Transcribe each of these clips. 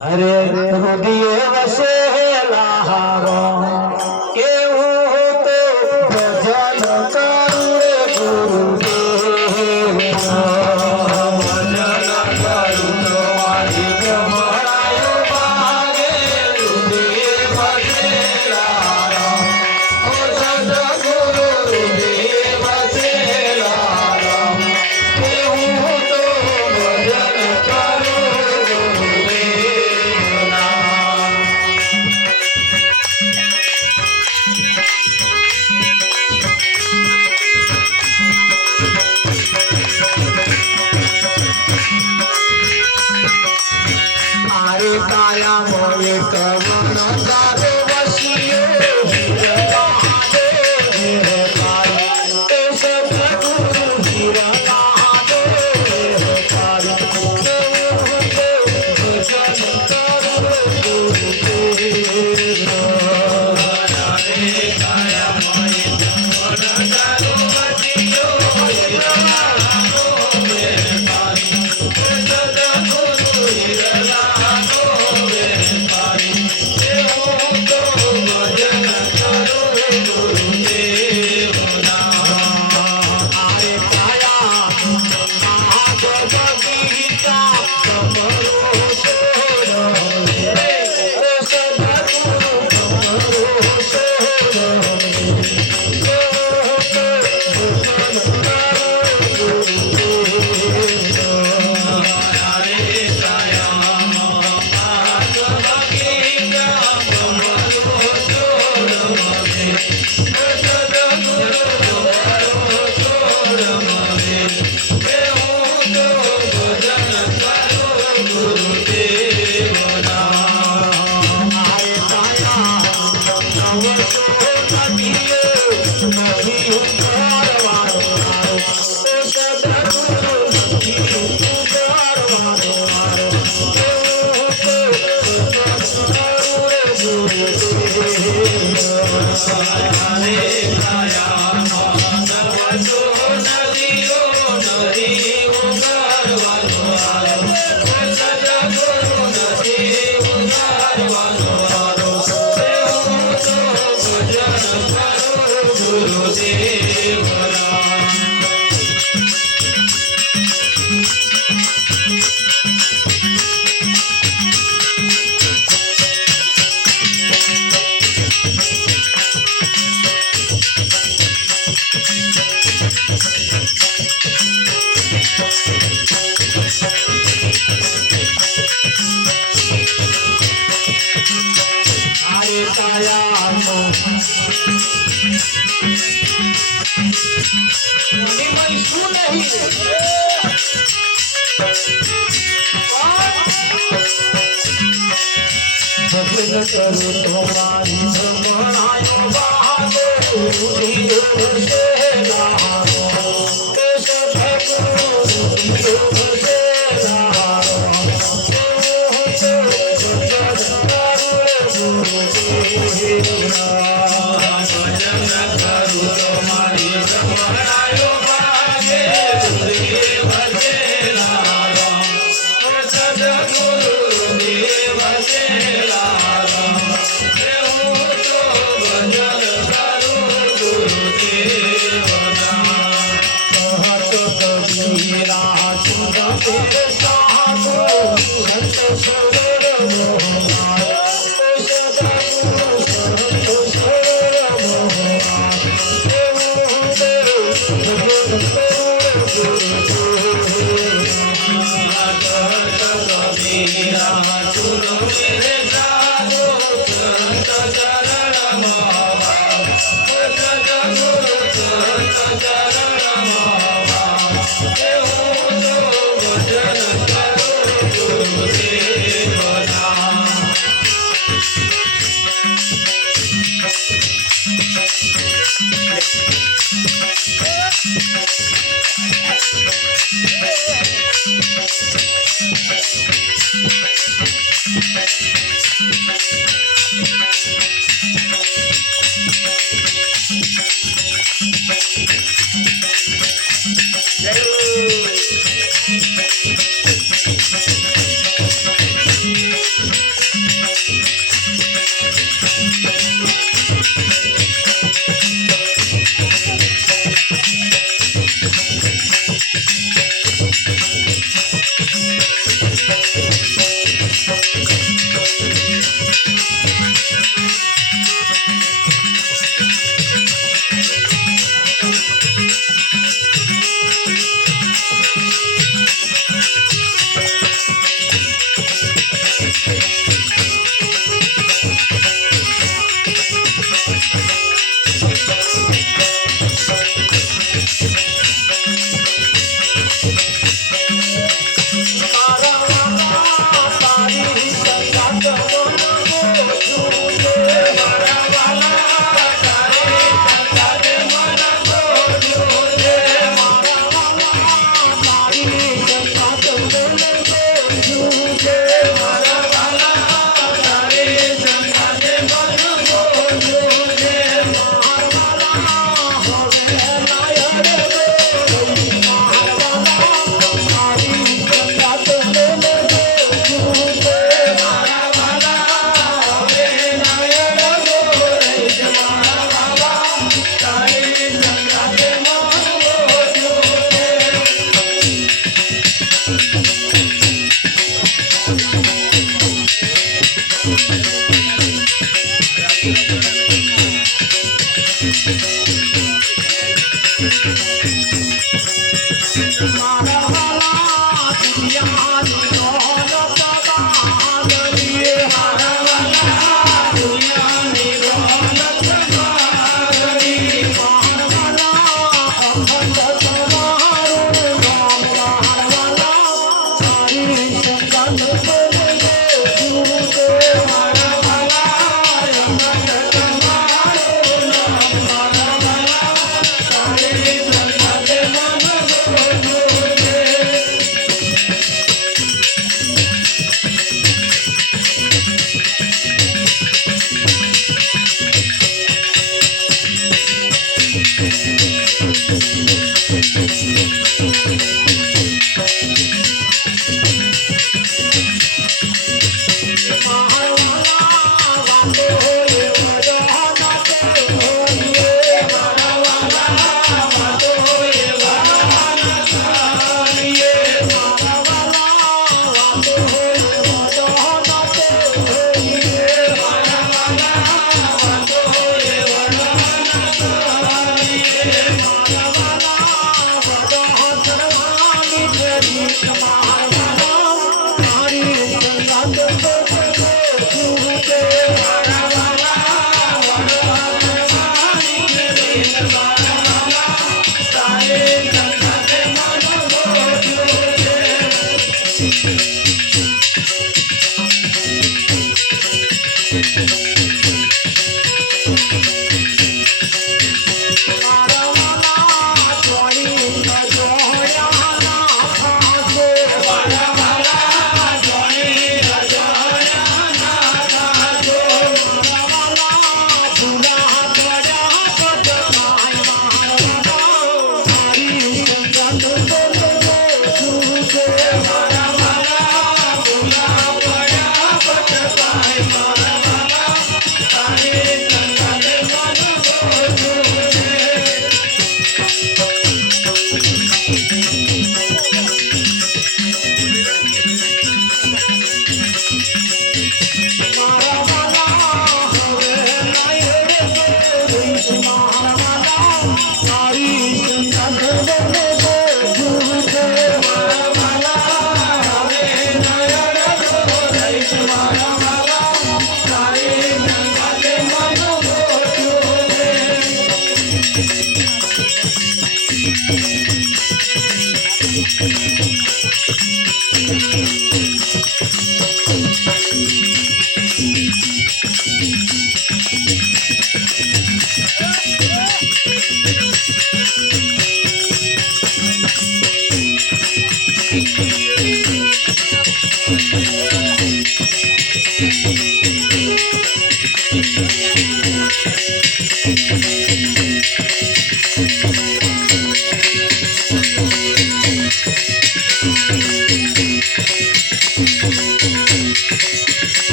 અરે હૃદય વસેલા હારો કેવું તો ભજન કરું રે ગુરુદેવ ભજન કરું તો મારી ભમરાયો ભાગે હૃદય વસેલા ઓ સદગુરુ હૃદય વસેલા કેવું તો ભજન કરું કાયા મોય કવન તારો વસિયો હિરલા દે હે પારી તે સદગુરુ હિરલા દે હે પારી તે ભજન કરું ગુરુદેવ કાયા મોય કવન તારો વસિયો હિરલા દે હે પારી તે સદગુરુ હિરલા ભજન કરું તમારી ભમરાયો ભાગે હૃદય વસેલા તે સદગુરુ હૃદય વસેલા કેવું તો ભજન કરું ગુરુદેવ ભજન કરું તમારી ભમરાયો ભાગે હૃદય વસેલા સદગુરુ હૃદય વસેલા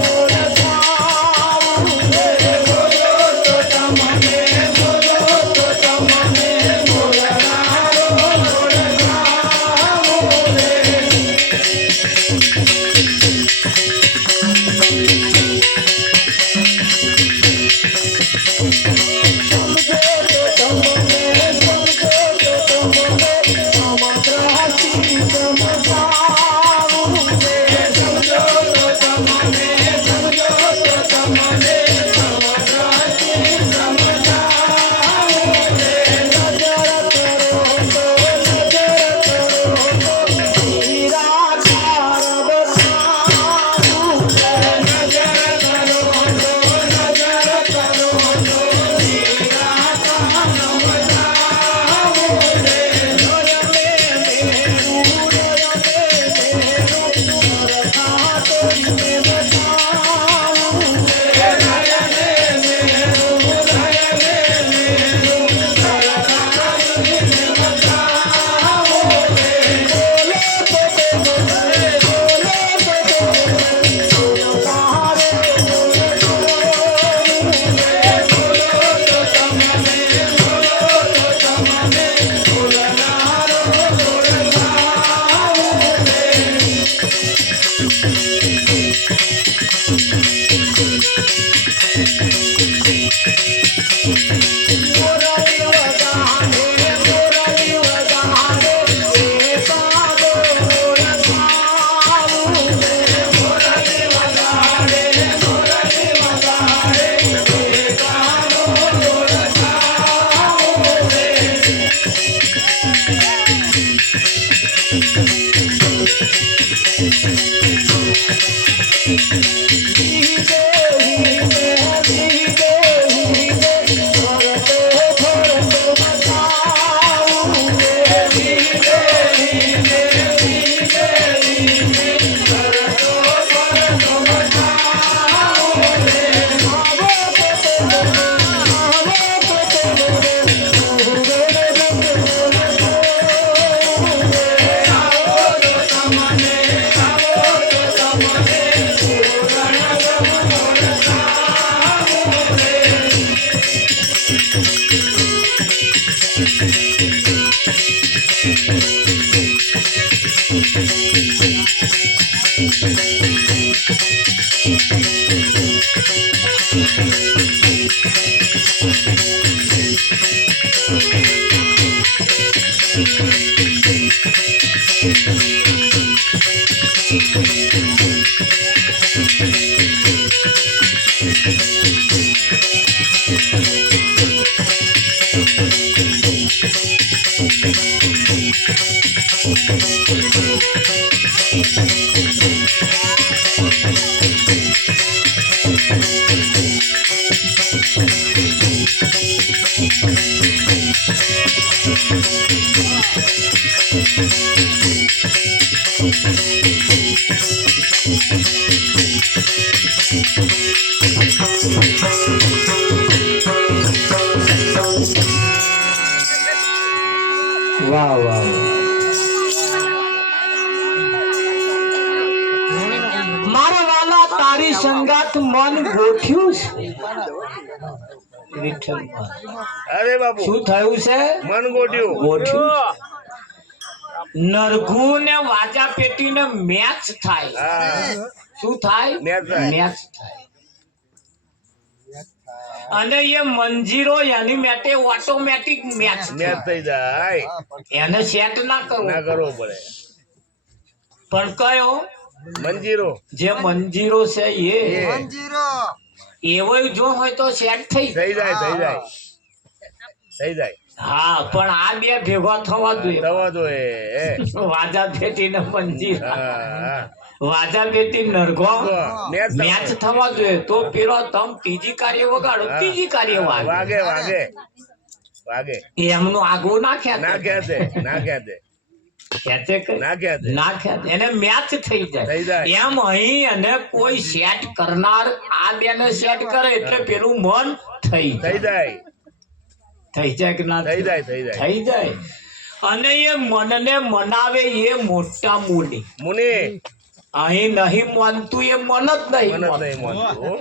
Oh વાહ વાહ મારા વાલા તારી સંગાત મન ગોઠ્યું છે વિઠ્ઠલ અરે બાપુ શું થયું છે મન ગોઠ્યું નરઘુ ને વાજા પેટી ને મેચ થાય હા શું થાય મેચ થાય. મેચ થાય અને એ મંજીરો એની માટે ઓટોમેટિક મેચ મેચ થઈ જાય એને સેટ ના કરવું ના કરવો પડે પણ કયો મંજીરો જે મંજીરો છે એ એવો જો હોય તો સેટ થઈ થઈ જાય થઈ જાય થઈ જાય હા પણ આ બે ભેગા થવા જોઈએ થવા દો એ વાજા પેટી ને મંજીર હા વાજા પેટી નરઘો મેચ મેચ થવા જોઈએ તો પેલો તમ ત્રીજી કાર્ય વગાડો ત્રીજી કાર્ય વાગે વાગે વાગે વાગે એમનું આગવું ના ના ખ્યાલ ખેંચે ના ખેંચે ખેંચે કે ના ખેંચે ના ખેંચે એને મેચ થઈ થઈ જાય જાય. એમ અહીં અને કોઈ સેટ કરનાર આ બેને સેટ કરે એટલે પેલું મન થઈ થઈ જાય જાય થઈ જાય કે ના થઈ જાય થઈ જાય થઈ જાય અને એ મનને મનાવે એ મોટા મુનિ મુનિ અહીં નહીં માનતું એ મન જ નહીં મન જ નહીં માનતું માનતું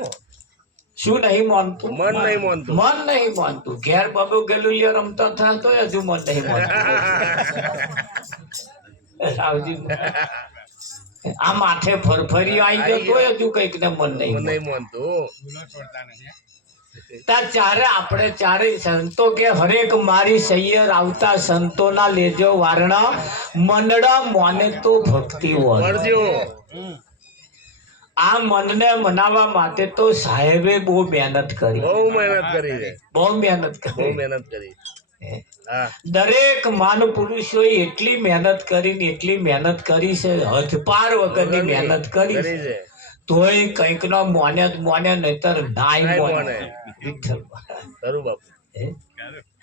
શું નહીં માનતું મન નહીં માનતું મન નહીં માનતું ઘેર બાબુ ગેલુલિયા રમતા થાય તો હજુ મન નહીં માનતું રાવજી આ માથે ફરફરી આવી જતો હજુ કઈક ને મન નહીં મન નહીં માનતું તા ચારે આપણે ચારે સંતો કે હરેક મારી સૈયર આવતા સંતોના લેજો વારણા મંડળા મોને તો ભક્તિ હોય કરજો આ મનને મનાવવા માટે તો સાહેબે બહુ મહેનત કરી, બહુ મહેનત કરી છે, બહુ મહેનત બહુ કરી. મહેનત કરી. હા દરેક માન પુરુષોએ એટલી મહેનત કરીને એટલી મહેનત કરી છે, હદપાર વગરની મહેનત કરી કરી છે. છે. તોય કંઈક નો મોને જ મોને, નહીતર નાય નાય મોને. મોને. વિઠ્ઠલ. ખરું બાપુ.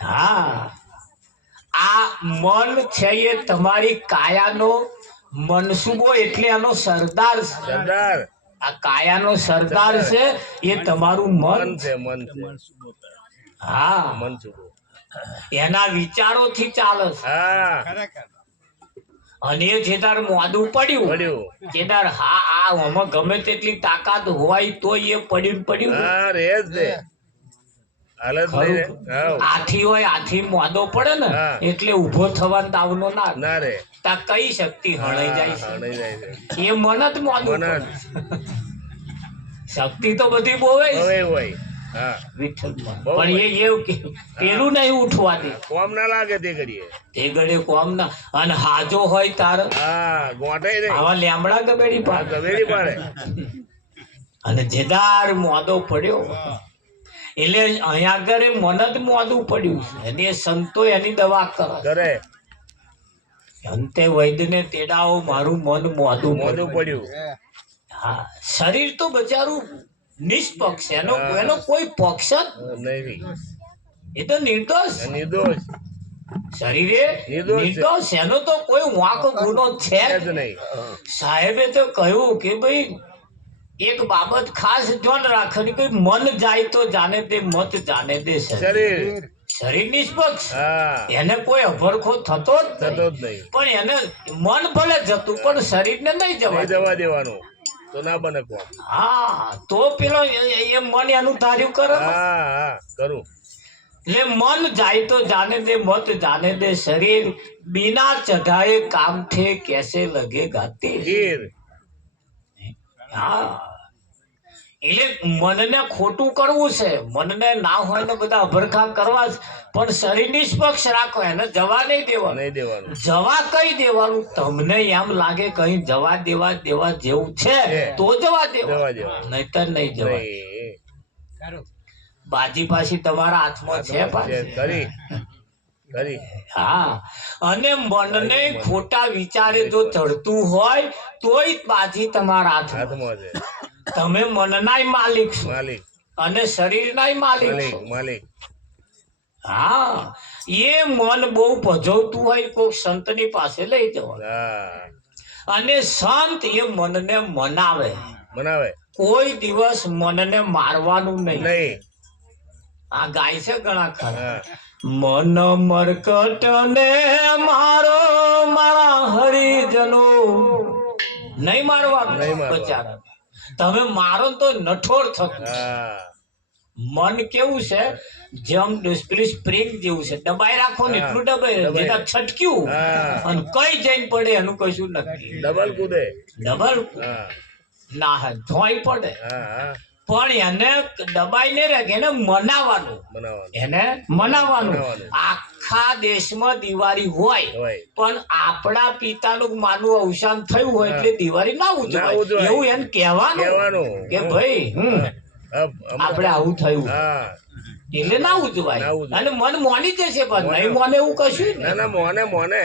હા, આ મન છે એ તમારી કાયાનો મનસુબો, એટલે એનો સરદાર છે. સરદાર આ કાયાનો સરદાર છે એ તમારું મન મન છે. છે, મન છે, હા, મન છુપો. એના વિચારોથી ચાલે છે. હા અને એ જેદાર મોદું પડ્યું, પડ્યું. જેદાર હા આ આમાં ગમે તેટલી તાકાત હોય તો એ પડ્યું ને પડ્યું ને. હા રે જ છે. હાલત નહીં રે. ખરું. હાવ. આથી હોય આથી મોદો પડે ને હા. એટલે ઉભો થવાનો તાવનો ના રહે. ના રે. તા કઈ શક્તિ હણાઈ જાય હા, હણાઈ જાય છે. છે એ મન જ મોદું મન જ. પડે. શક્તિ તો બધી બોવે છે. હવે હોય. હા વિઠ્ઠલમાં. બહુ પણ એ એવું કે પેલું નહીં ઉઠવા દે કોમ ના લાગે તે ઘડીએ. તે ઘડે કોમ ના. અને હાજો હોય તાર હા ગોઠાઈ નહીં. આવા લેમડા ગબેડી હા પાડે. ગવેડી પાડે. અને જેદાર મોદો પડ્યો એટલે અહીંયા આગળ મન જ મોદું પડ્યું છે. અને એ સંતો એની દવા કરે. કરે અંતે વૈદ્યને તેડાવો મારું મન મોદું મોઢું પડ્યું. પડ્યું. હા, શરીર તો બચારું નિષ્પક્ષ, એનો હા. એનો કોઈ પક્ષ જ નહીં એ તો નિર્દોષ. નિર્દોષ શરીરે નિર્દોષ છે. નિર્દોષ, એનો તો કોઈ વાંકો ગુનો છે છે જ જ નહીં. સાહેબે તો કહ્યું કે ભાઈ એક બાબત ખાસ ધ્યાન રાખવાની કે મન જાય તો જાને દે, મત જાને દે શરીર. શરીર શરીર નિષ્પક્ષ, હા એને કોઈ અભરખો થતો જ થતો નહીં. જ નહીં. પણ એને મન ભલે જતું પણ શરીરને નહીં જવા નહીં દે. જવા દેવાનું તો ના બને કોમ. હા, તો પેલો એ મન એનું ધાર્યું કરે ને. હા હા કરું. એટલે મન જાય તો જાને દે, મત જાને દે શરીર, बिना चढ़ाए काम थे कैसे लगेगा तेल. ગીર હા, એટલે મનને ખોટું કરવું છે, મનને ના હોય ને બધા અભરખા કરવા છે, પણ શરીર નિષ્પક્ષ રાખો, એને જવા નહીં દેવાનું. નહીં દેવાનું. જવા કઈ દેવાનું? તમને એમ લાગે કઈ જવા દેવા જેવું છે તો જવા જવા દેવા, દેવાનું. નહીતર નહીં જવા. નહીં. બાજી પાછી તમારા હાથમાં છે છે. પાછી. કરી કરી. હા, અને મનને ખોટા વિચારે જો ચડતું હોય તોય બાજી તમારા હાથમાં. હાથમાં છે. તમે મનનાય માલિક છો માલિક અને શરીરનાય માલિક માલિક છો. માલિક. હા, એ મન બહુ ભજવતું હોય કોઈક સંતની પાસે લઈ જવાનું, હા અને સંત એ મનને મનાવે. બનાવે કોઈ દિવસ મનને મારવાનું નહીં. નહીં. આ ગાય છે ઘણા ખરા. હા મન મરકટ ને મારો મારા હરિજનો, નહીં મારવાનું. નહીં મારવાનું. બચારા તમે મારો ને તો નઠોર થતું. હા મન કેવું છે જેમ પેલી સ્પ્રિંગ જેવું છે, દબાઈ રાખો ને હા, એટલું દબાઈ રહે. દબાઈ. જેના છટક્યું હા. અને કઈ જઈને પડે એનું કશું નથી. ડબલ કૂદે. ડબલ હા ના હે ધોઈ પડે, હા હા પણ એને દબાઈ નહીં રાખે, એને મનાવાનું. બનાવવાનું એને મનાવવાનું. મનાવવાનું. આખા દેશમાં દિવાળી હોય હોય. પણ આપણા પિતાનું માનવું અવસાન થયું હોય હા. એટલે દિવાળી ના ના ઉજવાય, ઉજવાય. એવું એને કહેવાનું કહેવાનું. કે ભાઈ આપણે આવું થયું હા એટલે ના ઉજવાય. ના ઉજવાય. અને મન મોની જશે, પણ નહીં મોને એવું કશું જ ના નહીં. ના મોને મોને.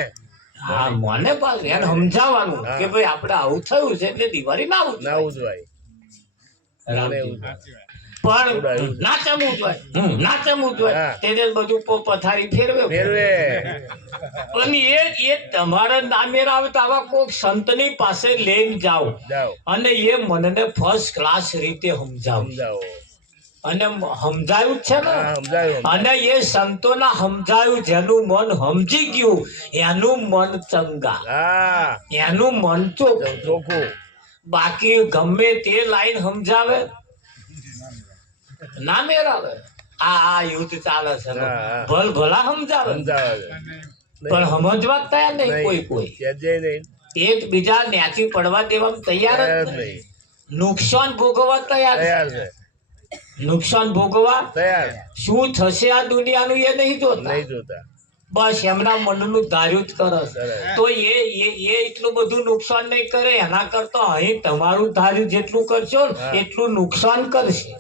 હા, મોને પાછું એને સમજાવવાનું હા. કે ભાઈ આપણે આવું થયું છે એટલે દિવાળી ના ના ઉજવાય. ઉજવાય. મોને ઉજવાય. પણ ના ચમ ઉજવાય, ના ચમ ઉજવાય. હા. તેને બધું પથારી ફેરવે. ફેરવે. અને એ તમારા નામે આવે તો આવા કોઈક સંતની પાસે લઈને જાઓ જાઓ અને એ મનને ફર્સ્ટ ક્લાસ રીતે સમજાવો. સમજાવો. અને સમજાયું જ છે ને. હા સમજાયું. અને એ સંતોના સમજાયું, જેનું મન સમજી ગયું એનું મન ચંગા, હા એનું મન ચોખ્ખું. ચોખ્ખું. બાકી ગમે તે લાઈન સમજાવે ના મેળાવે. આ યુદ્ધ ચાલે છે ને. હા. ભલા સમજાવે સમજાવે છે. પણ સમજવા જ તૈયાર નહીં કોઈ કોઈ. સહેજે નહીં. એકબીજા ન્યાચી પડવા દેવામાં તૈયાર જ તૈયાર જ નહીં. નહીં. નુકસાન ભોગવવા તૈયાર છે. તૈયાર છે. નુકસાન ભોગવવા તૈયાર. શું થશે આ દુનિયાનું એ નહીં જોતા. નહીં જોતા. બસ એમના મનનું ધાર્યું જ કરે છે. સરસ. તો એ એટલું બધું નુકસાન નહીં કરે, એના કરતા અહીં તમારું ધાર્યું જેટલું કરશો ને હા. એટલું નુકસાન કરશે.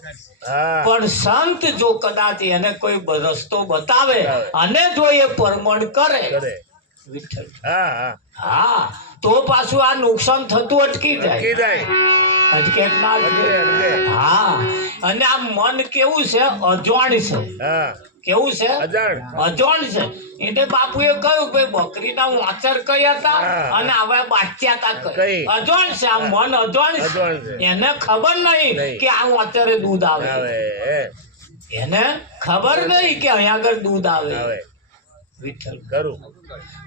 હા પણ સંત જો કદાચ એને કોઈ રસ્તો બતાવે બતાવે. અને જો એ પરમણ કરે કરે વિઠ્ઠલ, હા હા હા, તો પાછું આ નુકસાન થતું અટકી નક્કી જાય. થાય અટકે કે ના અટકે? અટકે, અટકે. હા, અને આ મન કેવું છે? અજાણ છે. હા કેવું છે? અજાણ અજાણ છે. એટલે બાપુએ કહ્યું ભાઈ બકરીના વાંચર કયા હતા હા. અને હવે બાચ્યા હતા કઈ. કઈ? અજાણ છે, આ મન અજાણ અજાણ છે. છે. એને ખબર નહીં નહીં. કે આ વાંચરે દૂધ આવે. આવે એને ખબર નહીં કે અહીંયા આગળ દૂધ આવે. આવે વિઠ્ઠલ, કરું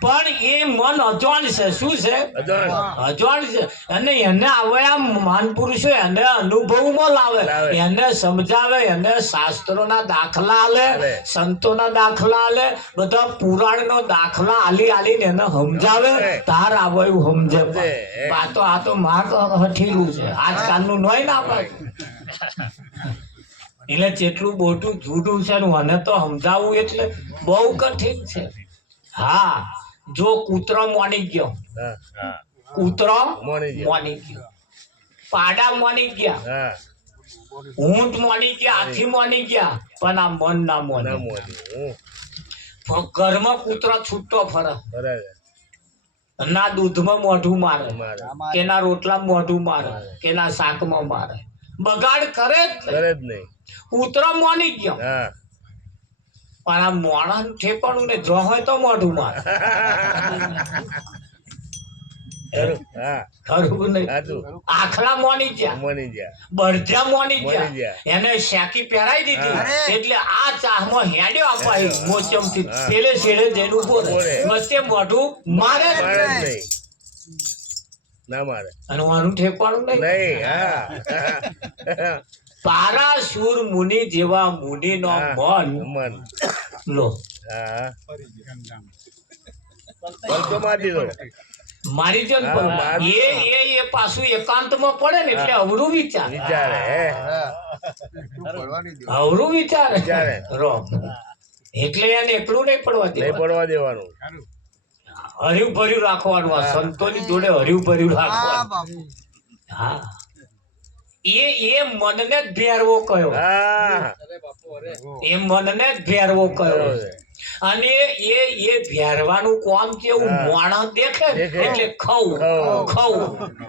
પણ એ મન અજાણ છે. શું છે? અજાણ અજાણ છે. અને એને હવે આ મહાન પુરુષો એને અનુભવમાં લાવે, લાવે. એને સમજાવે, એને શાસ્ત્રોના દાખલા આલે, આલે. સંતોના દાખલા આલે, બધા પુરાણનો દાખલા આલી આલીને એને સમજાવે. સમજાવે. તાર આવે એવું સમજે. સમજે. આ તો માક હઠીલું છે આજકાલનું નોય ના પાડે. એટલે જેટલું મોટું જૂઠું છે ને મને તો સમજાવવું એટલે બહુ કઠિન છે. હા, જો કૂતરો મોની ગયો, હા હા કૂતરો મોની ગયો. મોની ગયો, પાડા મોની ગયા, હા ઊંટ મોની ગયા, હાથી મોની ગયા, પણ આ મન ના ના મોને. મોની ઘરમાં કૂતરો છૂટો ફરે, બરાબર ના દૂધમાં મોઢું મારે, મારે કે ના રોટલામાં મોઢું મારે, કે ના શાકમાં મારે, બગાડ કરે જ નહીં. કરે જ નહીં કૂતરો મોની ગયો, હા પણ આ મોણા ઠેકાણું ને જો હોય તો મોઢું મારે. ખરું હા ખરું નહીં? સાચું આખલા મોની ગયા, મોની ગયા બળધ્યા મોની મોની ગયા, ગયા. એને શેકી પહેરાઈ દીધી. હા. એટલે આ ચાહમાં હેડ્યો અપાઈ મોચમથી હા. પેલે છેડે જઈને ઉભો રહે. ઉભો રહે. વચ્ચે મોઢું મારે જ મારે જ નહીં. નહીં ના મારે અને આનું ઠેકાણું નહીં. નહીં હા પારાશુર મુનિ જેવા મુનિનો હા. મન મન લો હા પલટો મારી દીધો મારી જો ને હા, પણ મારી. એ પાછું એકાંતમાં પડે ને એટલે અવરું વિચાર, વિચારે અવરું વિચારે વિચારે. રો એટલે એને એકલું નહીં પડવા નહીં દેવાનું. પડવા દેવાનું હર્યું ભર્યું રાખવાનું. આ હા. સંતોની જોડે હર્યું ભર્યું રાખવાનું. હા, એ મનને જ ભેરવો કયો, હા એ મનને જ ભેરવો કયો. બરોબર. અને એ ભેરવાનું કોમ કેવું? હા. મોણા દેખે ને દેખે. એટલે ખવું ખવું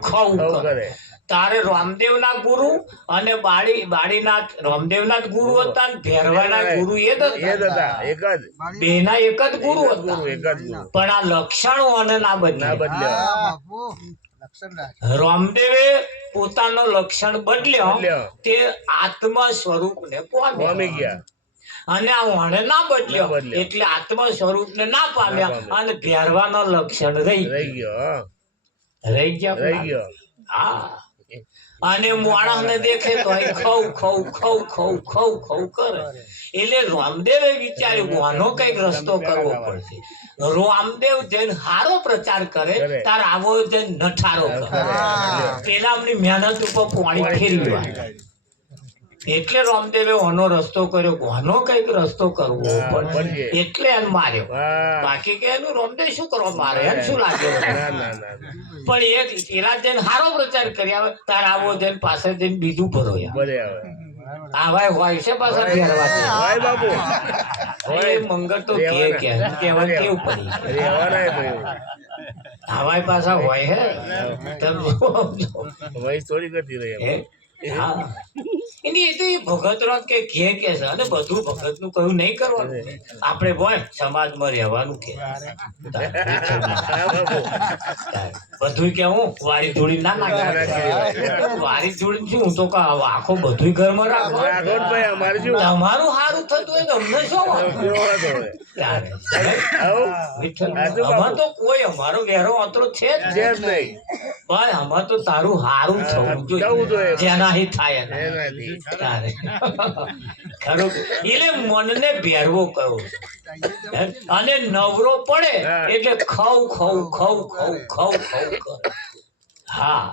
ખવું આવું કરે. કરે તારે રામદેવના ગુરુ અને બાળીનાથ રામદેવના જ ગુરુ હતા ને ભેરવાના ગુરુ એ જ એ જ હતા. હતા એક જ બેના એક જ ગુરુ એક જ હતા. ગુરુ એક જ ગુરુ પણ આ લક્ષણો અને ના ના બદલ્યા. બદલ્યો રામદેવે પોતાનો લક્ષણ બદલ્યો, બદલ્યો. તે આત્મા સ્વરૂપને પામી પામ્યા. ગયા અને આ વણે ના બદલ્યો ના બદલ્યો. એટલે આત્મા સ્વરૂપને ના પામ્યા પામ્યા. અને ભેરવાનો લક્ષણ રહી રહી ગયો હા. રહી ગયા. રહી ગયો હા, અને માણસને દેખે તો અહીં ખવ ખવ ખવ ખવ ખવ ખવ કરે. એટલે રામદેવે વિચાર્યું આનો કઈક રસ્તો કરવો પડશે. રામદેવ જઈને હારો પ્રચાર કરે, કરે. તાર આવો જઈને નઠારો કરે. કરે. પેલામની મહેનત ઉપર પાણી ફેરવી. એટલે રામદેવે આનો રસ્તો કર્યો, આનો કઈક રસ્તો કરવો હા, પડશે. પડશે. એટલે એને માર્યો. હા બાકી કે એનું રામદેવ શું કરવા મારે? એને શું લાગ્યું? ના ના ના ના. પણ એ પેલા જઈને હારો પ્રચાર કરી આવે, તાર આવો જઈને પાસે જઈને બીજું ભરોયા. બરે આવે આવા હોય છે પાછા ફેરવા. હોય બાપુ એ હોય મંગળ તો રહેવાના. કહેવાનું કેવું પડી. રહેવાના તો એવું આવાય પાછા હોય હે. તમે સમજો. વહી થોડી કરતી રહી હે? હા. એની એ તો એ ભગતનો કે છે અને બધું ભગતનું કહ્યું નહીં કરવાનું. આપણે હોય સમાજમાં રહેવાનું કે હા બાપુ બધું કે હું વારી ધૂળી ના નાખે. વારી ધૂળી શું? હું તો કહું આખો બધું ઘરમાં રાખો. રાખો ને ભાઈ અમારે શું તમારું સારું થતું હોય તો અમને શું વાંધો? કેવો હતો હવે? ત્યારે આવું વિઠ્ઠલ, આજુ બાજુ. આમાં તો કોઈ અમારો વેરો અંતરો છે જ છે નહીં. જ નહીં ભાઈ આમાં તો તારું હારું થવું થવું જોઈએ જોઈએ. જેનાથી થાય એના. એનાથી તારે ખરું એટલે મનને ભેરવો કયો. અને નવરો પડે હા. એટલે ખવ ખવ ખવ ખવ ખવ ખવ કરે. હા,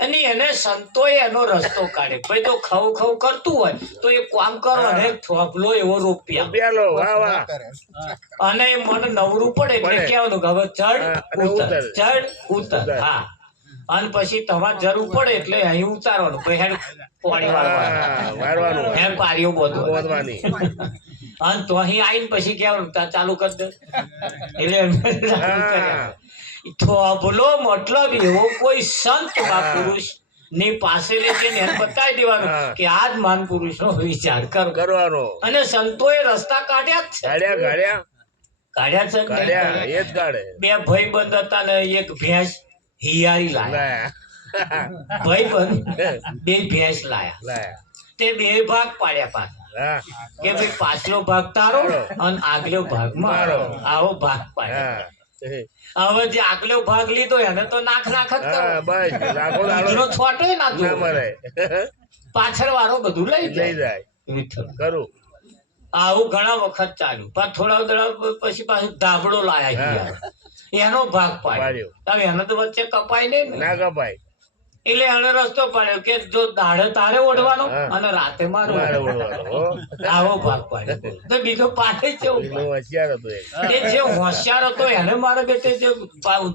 અને એને સંતોએ એનો રસ્તો કાઢે ભાઈ તો ખવ ખવ કરતું હોય તો એ કામ કરો અને એક થોભલો એવો રોપ્યા રૂપિયા લો વાહ વાહ અને એ મને નવરું પડે એટલે પડે. કહેવાનું કે હવે ચડ હા, અને ઉતર ઉતર. ચડ ઉતર હા અને પછી તમારે જરૂર પડે એટલે અહીં ઉતારવાનું ભાઈ હેડ પાણી વાળવાનું હા, વારવાનું હેડ પારીઓ બધું બોધવાની અને તો અહીં આવીને પછી કહેવાનું તા ચાલુ કરી દે એટલે એમને ચાલુ કર્યા. થોભલો મતલબ એવો કોઈ સંત મહાપુરુષ ની પાસે લઈ જઈને એને બતાવી દેવાનું હા. કે આ જ મહાન પુરુષ નો વિચાર કરો કરવાનો અને સંતોએ રસ્તા કાઢ્યા જ છે ગાડ્યા ગાડ્યા કાઢ્યા છે કે નહીં ગાડ્યા કાઢ્યા? એ જ ગાડે બે ભાઈબંધ હતા ને એક ભેંસ હિયારી લાયા લાયા ભાઈબંધ બે ભેંસ લાયા લાયા તે બે ભાગ પાડ્યા પાછા હા કે ભાઈ પાછલો ભાગ તારો તારો. અને આગલો ભાગ મારો મારો. આવો ભાગ પાડ્યો હા હવે જે આગલો ભાગ લીધો એને તો નાખ નાખ જ હા કરો બસ રાખો બીજનો દાડો છોટોય ના ના જોવે. મળે પાછળ વાળો બધું લઈ લઈ જાય જાય વિઠ્ઠલ. કરું આવું ઘણા વખત ચાલ્યું પણ થોડા દડા પછી પાછું ધાબળો લાયા હા. હિયારો. એનો ભાગ પાડ્યો પાડ્યો. હવે એને તો વચ્ચે કપાય નહીં ને ના કપાય એટલે એને રસ્તો પાડ્યો કે જો દાડે તારે ઓઢવાનો હા. અને રાતે મારે મારે ઓઢવાનો. ઓળવાનો હો. આવો ભાગ પાડ્યો તો બીજો પાછે કેવું એનો હોશિયાર હતો એક એ જે હોશિયાર હતો એને મારે બેટે જે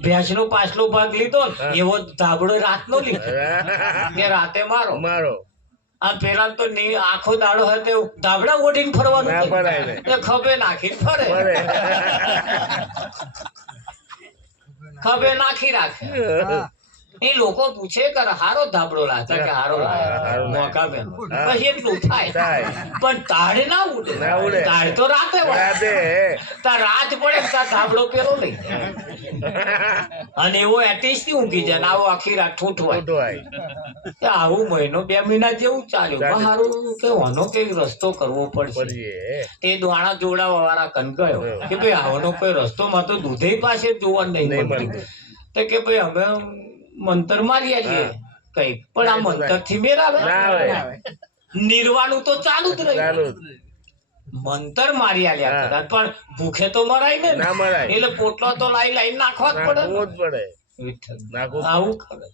ભેંસનો પાછલો ભાગ લીધો ને હા. એવો ધાબળો રાતનો લીધો કે રાતે મારો મારો આ પેલા તો આખો દાડો હતો ધાબળા ઓઢીને ફરવાનું ના હતું. પડાય ને એ ખભે નાખીને ફરે પડે ખભે નાખી રાખે એ લોકો પૂછે કે હારો ધાબળો લાગતા કે હારો હા, હારો લાગે લાગે. મોકા બેન હા. પછી એટલું થાય થાય. પણ તાળે ના ઉડે ના ઉડે. તાળ તો રાતે હોય રાતે તાર રાત પડે ને તાર ધાબળો પેલો લઈ જાય. અને એવો એટીસ થી ઊંઘી જાય ને આવો આખી રાત ઠૂઠવાય ઉઠવાય કે આવું મહિનો 2 મહિના જેવું ચાલ્યું ચાલ્યું. પણ હારું કે આનો કઈક રસ્તો કરવો પડશે પડીએ તે દોણા જોડાવા વાળા કન ગયો હા. કે ભાઈ આવનો કોઈ રસ્તો માં તો દૂધે પાસે જ જોવા નહીં નહીં મળતું મળતું. તો કે ભાઈ અમે મંતર મારી આલીએ હા. કઈક પણ આ મંતર થી મેર આવે ના આવે નિર્વાણું તો ચાલુ જ રહ્યું ચાલુ મંતર મારી આલ્યા હા. કદાચ પણ ભૂખે તો મરાય ને ના મરાય. એટલે પોટલો તો લાઈ નાખવા જ પડે નાખવું જ પડે ને. વિઠ્ઠલ. નાખવું જ આવું કરે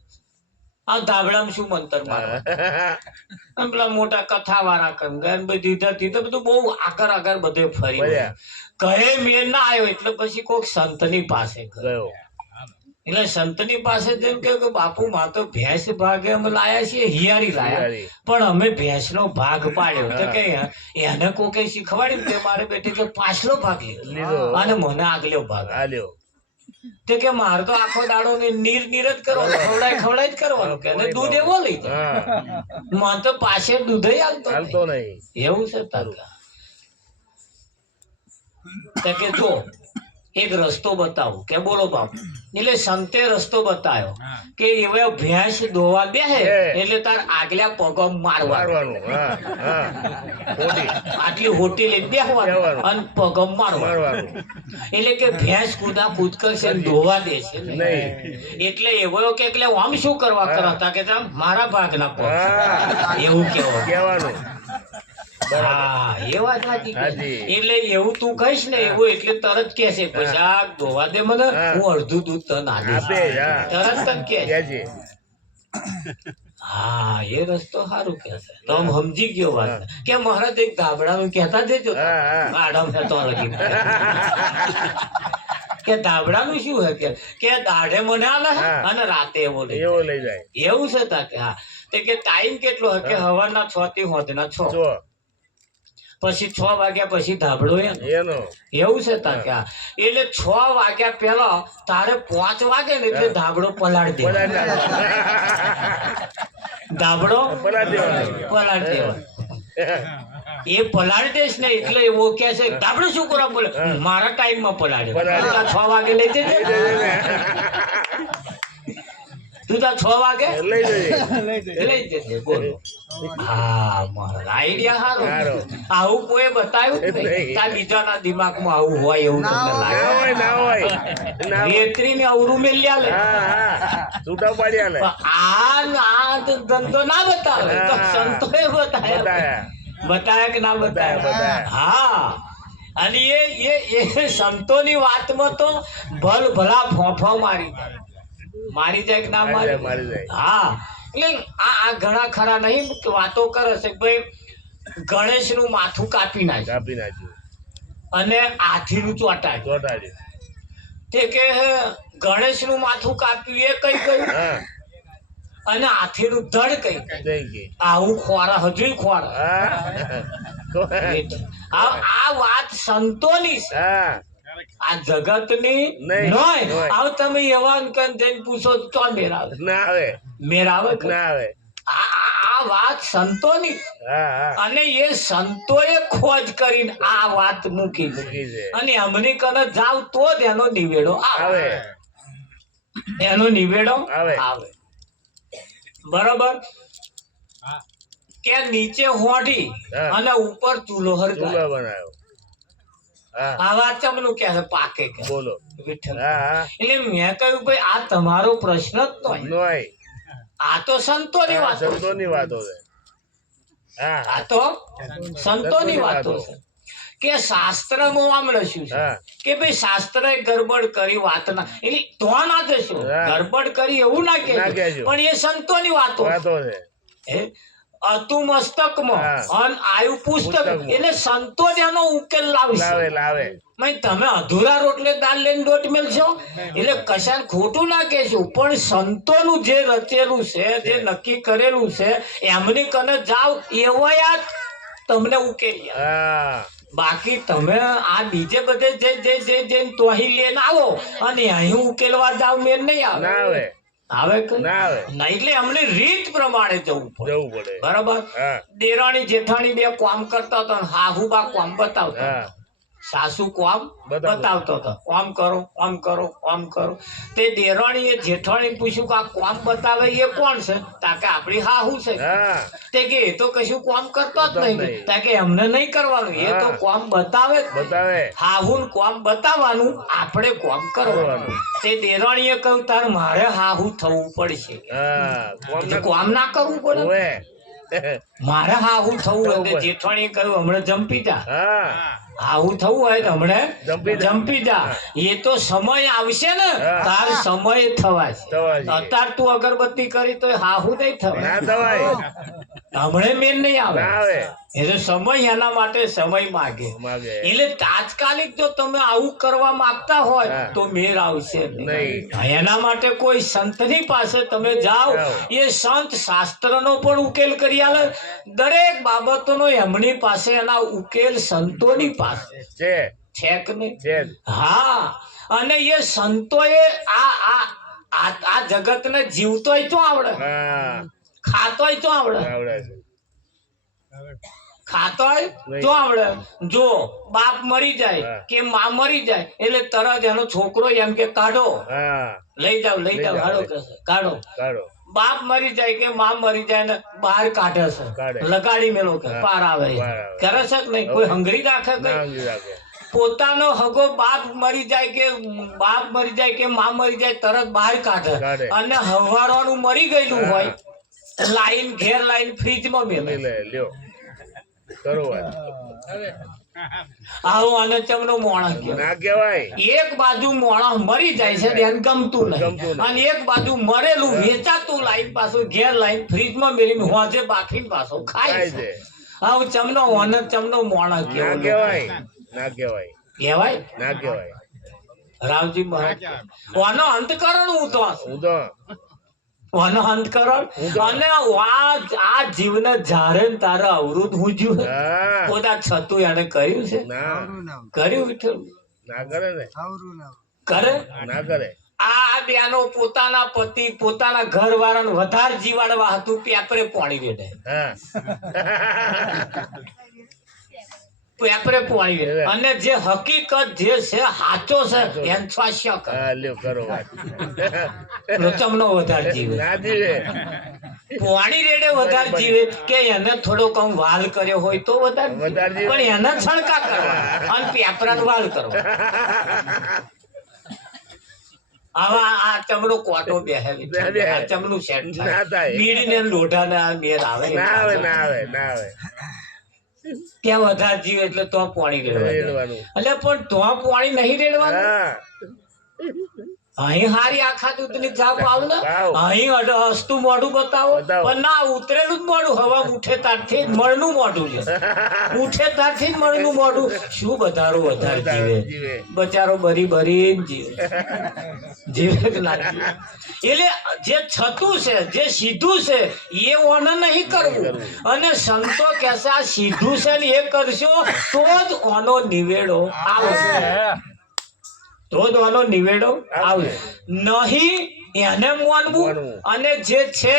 આ ધાબળામાં શું મંતર મારવા અને પેલા મોટા કથા વાળા કંગાન બધી ધરતી તો બધું બહુ આગળ બધે ફરી ફર્યા. કહે મેર ના આવ્યો એટલે પછી કોઈક સંતની પાસે ગયો ગયો એટલે સંતની પાસે જઈને કહ્યું કે બાપુ માં તો ભેંસ ભાગે અમે લાયા છીએ હિયારી લાયા હિયારી. પણ અમે ભેંસનો ભાગ પાડ્યો તો કે એને કોકે શીખવાડ્યું કે મારે બેટી કે પાછલો ભાગ લીધો લીધો. અને મને આગલો ભાગ આલ્યો તે કે મારે તો આખો દાડો ને નીર જ કરવાનો ખવડાય જ કરવાનું કે અને દૂધ એવો લઈ જાય હા મને તો પાસે દૂધ હાલતો હાલતો નહીં. નહીં એવું છે તારું તો કે જો એક રસ્તો બતાવું કે બોલો બાપ એટલે સંતે રસ્તો બતાવ્યો કે એવે ભેંસ દોવા બેહે એટલે તાર આગલા પગો મારવા મારવાનું હા હા ખોટી આટલી હોટી લઈને બેહવાનું બેહવાનું. અને પગો મારવા મારવાનું એટલે કે ભેંસ કૂદ કરશે ને દોવા દેશે નહીં એટલે એવો કે એટલે આમ શું કરવા કરતા કે તમે મારા ભાગના પગ હા એવું કેવો કહેવાનું હા એ વાત સાચી કે. સાચી. એટલે એવું તું કહીશ ને એવું એટલે તરત કે છે પછી આ દોવા દે મને હા. હું અડધું દૂધ તને આપે આપીશ હા તરત જ કે કે છે હા એ રસ્તો સારું કે છે તો આમ સમજી ગયો વાત કે મહારાજ એક ધાબળાનું કહેતા દેજો હા, હા. આડમ ને તો લગી કે ધાબળાનું શું હે કે દાઢે મને આલે હે હા. અને રાતે એવો લઈ એવો લઈ જાય જાય. એવું છે તા કે હા તે કે ટાઈમ કેટલો હે કે હવારના 6 થી હોદના 6 જો પછી 6 વાગ્યા પછી ધાબળો એમ એનો એવું છે તા કે હા. એટલે 6 વાગ્યા પહેલા તારે 5 વાગે ને એટલે ધાબળો પલાળી દે પલાળી નાખો. ધાબળો પલાળી દેવાનો. પલાળી દેવાનો એ પલાળી દેશ ને એટલે એવો કે છે ધાબળો શું કરવા બોલે મારા ટાઈમ માં પલાળ્યો પલાળ્યો. તું તાર 6 વાગે લઈ જજે તું તાર 6 વાગે લઈ જઈએ લઈ જજે બોલો હા મારા આઈડિયા સારો. હારો આવું કોઈ બતાવ્યું જ નહીં નહીં. તાર બીજાના દિમાગમાં આવું હોય એવું તમને ના લાગે હોય ના હોય ના હોય. રેતરીને અવરું મેલ્યા લે હા હા છૂટા પાડ્યા ને પણ આ તો ધંધો ના બતાવે તો હા. સંતોએ બતાવ્યા બતાયા બતાવ્યા કે ના બતાવ્યા બતાવ્યા. હા અને એ સંતોની વાતમાં તો ભલા ફોફા મારી જાય કે ના મારી જાય, મારી મારી જાય. હા એટલે આ ઘણા ખરા નહીં કે વાતો કરે છે કે ભાઈ ગણેશનું માથું કાપી નાખ્યું કાપી નાખ્યું, અને હાથીનું ચોટાડ્યું. ચોટાડ્યું. તે કે ગણેશનું માથું કાપ્યું એ કઈ ગયું હા, અને હાથીનું ધડ કઈ ગયું. થઈ ગઈ. આવું ખોરા હજુય ખોરા. હા, આ વાત સંતોની છે, હા, આ જગતની નહીં, નહીં. નહીં. આવ તમે એવા જઈને પૂછો તો મેર આવે? ના આવે, મેર આવે કે? ના આવે. આ વાત સંતોની છે. હા, હા, અને એ સંતોએ ખોજ કરીને આ વાત મૂકી છે. મૂકી છે. અને અમની કને જાવ તો જ એનો નિવેડો આવે. આવે, એનો નિવેડો આવે. આવે. બરોબર કે નીચે હોડી હા. અને ઉપર ચૂલો હરગાય. ચૂલો બનાવ્યો. હા, આ વાત ચમનું કે છે પાકે કે બોલો. વિઠ્ઠલ. હા, હા, એટલે મેં કહ્યું ભાઈ આ તમારો પ્રશ્ન જ નહીં, નોય. આ તો સંતોની હા, વાતો છે. સંતોની વાતો છે. હા, આ તો સંતોની વાતો છે કે શાસ્ત્રમાં આમ લખ્યું છે હા, કે ભાઈ શાસ્ત્ર ગડબડ કરી વાત ના, એટલે તો ના થશો હા. ગડબડ કરી એવું ના ના કહેજો, કહેજો. પણ એ સંતોની વાતો છે. વાતો છે. હે? હતું મસ્તકમાં હા. અન આયુ પુસ્તક, પુસ્તકમાં. એટલે સંતો જ એનો ઉકેલ લાવશે. લાવે, લાવે. ભાઈ તમે અધૂરા રોટલે દાળ લઈને દોટ મેલશો, એટલે કશાને ખોટું ના કહેશો, પણ સંતોનું જે રચેલું છે, જે નક્કી કરેલું છે એમની કને જાવ એવા તમને ઉકેલી આપે. હા, બાકી તમે આ બીજે બધે જઈને તોહી લઈને આવો અને અહીં ઉકેલવા જાવ મેર નહીં આવે. ના આવે, આવે કે ના આવે. ના, એટલે અમને રીત પ્રમાણે જવું પડે. જવું પડે. બરાબર. હા, દેરાણી જેઠાણી બે કામ કરતા હતા, હાહુબા કામ બતાવતા હા, હતા. સાસુ કામ બતાવતો હતો, આમ કરો આમ કરો આમ કરો. તે દેરાણીએ જેઠાણી પૂછ્યું કે આ કામ બતાવે એ કોણ છે? તાકે આપણી હાહુ છે. હા, તે કે એ તો કશું કામ કરતો જ નહીં. નહીં. તાકે એમને નહીં કરવાનું, એ તો હા. કામ બતાવે જ. બતાવે. હાહુન કામ બતાવવાનું, આપણે કામ કરવાનું. તે દેરાણીએ કહ્યું તાર મારે હાહુ થવું પડશે. હા, કોમ ના કામ ના કરવું પડે, હોવે. મારે હાહુ થવું હોય. થવું તે પડે. જેઠાણીએ કહ્યું હમણાં જંપી જા. હા, આવું થવું હોય તો હમણે જંપી જા. જંપી જા. એ તો સમય આવશે ને હા. તાર સમય થવાશે. થવાશે. અત્યાર તું અગરબત્તી કરી તો હાહુ નહીં થવાય, ના થવાય. હમણે મેન નહીં આવે. ના આવે. એટલે સમય એના માટે સમય માગે. માગે. એટલે તાત્કાલિક જો તમે આવું કરવા માંગતા હોય હા. તો મેર આવશે નહીં. નહીં. એના માટે કોઈ સંતની પાસે તમે જાઓ, જાઓ. એ સંત શાસ્ત્રનો પણ ઉકેલ કરી આલે. દરેક બાબતોનો એમની પાસે એના ઉકેલ સંતોની પાસે છે, છે કે નહીં? છે. હા. અને એ સંતોએ આ જગતને જીવતોય તો આવડે, હા, ખાતોય તો આવડે, આવડે છે. ખાતોય નહીં. તો આવડે. જો બાપ મરી જાય હા. કે માં મરી જાય એટલે તરત એનો છોકરો એમ કે કાઢો, હા, લઈ જાઓ લઈ લઈ જાઓ, જાઓ, હાલો લઈ. કહેશે, કાઢો. કાઢો. બાપ મરી જાય કે માં મરી જાય ને બહાર કાઢે છે, કાઢે. લગાડી મેલો કે હા. પાર આવે. પાર આવે. કરે છે કે નહીં? કોઈ હંગરી રાખે ના કઈ? સમજી રાખે. પોતાનો હગો બાપ મરી જાય કે માં મરી જાય તરત બહાર કાઢે. કાઢે. અને હવારવાનું મરી ગયેલું હા. હોય લાઈન ઘેર લાઈન ફ્રીજમાં મેલે. લે, લ્યો. કરો વાત. આવો આને ચમનો મોણસ કહેવાય. ના કહેવાય. એક બાજુ મોણસ મરી જાય છે તેને ગમતું ગમતું નહીં, નહીં. અને એક બાજુ મરેલું વેચાતું લાઈન પાછું ઘેર લાઈન ફ્રીજમાં મેલીને હોજે બાફીને પાછો ખાય ખાય છે. છે. આવો ચમનો ઓને ચમનો મોણસ ના કેવો કહેવાય. ના કહેવાય. કહેવાય. ના કહેવાય. રામજી મહારાજ ઓનો અંતકરણ હું તો હું તો ઓનો અંતકરણ. અને આ જીવને જ્યારે ને તારે અવરોધ હું જ્યું હા, પોતા છતું એને કર્યું છે, ના, કર્યું વિઠ્ઠલ ના કરે ને. કરે. ના કરે. આ બેનો પોતાના પતિ પોતાના ઘર વાળાને વધારે જીવાડવા હતું પેપરે પાણી રેડે, હા. પેપરે પાણી રેડે. અને જે હકીકત જે છે સાચો છે એમ સ્વાસ્ય કરે. હા, લ્યો, કરો વાત. ચમનો વધારે જીવે, ના જીવે. પાણી રેડે વધારે જીવે કે એને થોડો કમ વાલ કર્યો હોય તો વધારે વધારે જીવે. જીવે. પણ એને છણકા કરવા અને પેપરાનો વાલ કરવા. આવા આ ચમનો કોટો બેહેલી છે. બે. આ ચમનું સેટ ના થાય. થાય. બીડીને લોઢાને આ મેર આવે. ના આવે, ના આવે, ના આવે. ત્યાં વધારે જીવે એટલે તો પાણી રેડવાનું. રેડવાનું. એટલે પણ તો પાણી નહીં રેડવાનું. હા, અહીં હારી આખા દૂધની છાપ આવ ને આવ. અહીં હસતું મોઢું બતાવો બતાવો. પણ ના ઉતરેલું જ મોઢું હવા ઉઠે તારથી જ મળનું મોઢું છે ઉઠે તારથી જ મળનું મોઢું શું વધારો વધારે જીવે જીવે. બચારો બરી બરી જીવે જીવે કે ના જીવે? એટલે જે છતું છે જે સીધું છે એ ઓને નહીં કરવું અને સંતો કહેશે આ સીધું છે ને એ કરશો તો જ ઓનો નિવેડો આવશે તો જ ઓનો નિવેડો આવે નહીં એને માનવું અને જે છે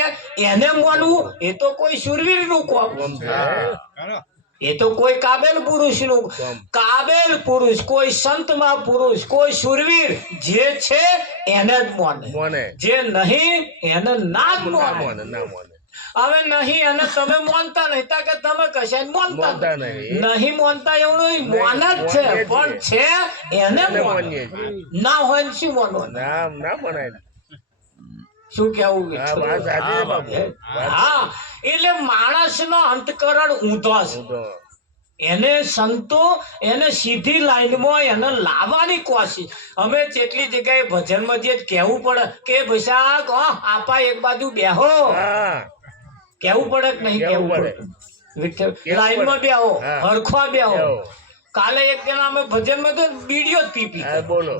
એને માનવું એ તો કોઈ શૂરવીર નું કોમ એ તો કોઈ કાબેલ પુરુષ નું કાબેલ પુરુષ કોઈ સંતમાં પુરુષ કોઈ શૂરવીર જે છે એને જ માને મોને જે નહીં એને ના જ ના માને મોને ના મોને હવે નહીં એને તમે માનતા નહીં તા કે તમે કશાય માનતા માનતા નહીં નહીં. નહીં માનતા એવું નહીં માને જ છે માનીએ પણ છે એને એને માને. માનીએ છીએ. ના હોય ને શું માનવાનું ના ના મનાય શું કેવું હા, વાત સાચી છે બાપુ. હા એટલે માણસનો અંતકરણ ઊંધો છે હું તો એને સંતો એને સીધી લાઈનમાં એને લાવવાની કોશિશ અમે જેટલી જગ્યાએ ભજનમાં જે કહેવું પડે કે ભૈસાક આપા એક બાજુ બેહો હા કેવું પડે કે નહીં કહેવું કેવું પડે વિઠ્ઠલ, લાઈનમાં બેહો હા. હરખવા બેહો બેહો. કાલે એક જણા અમે ભજનમાં તો બીડીઓ જ પી પી હા બોલો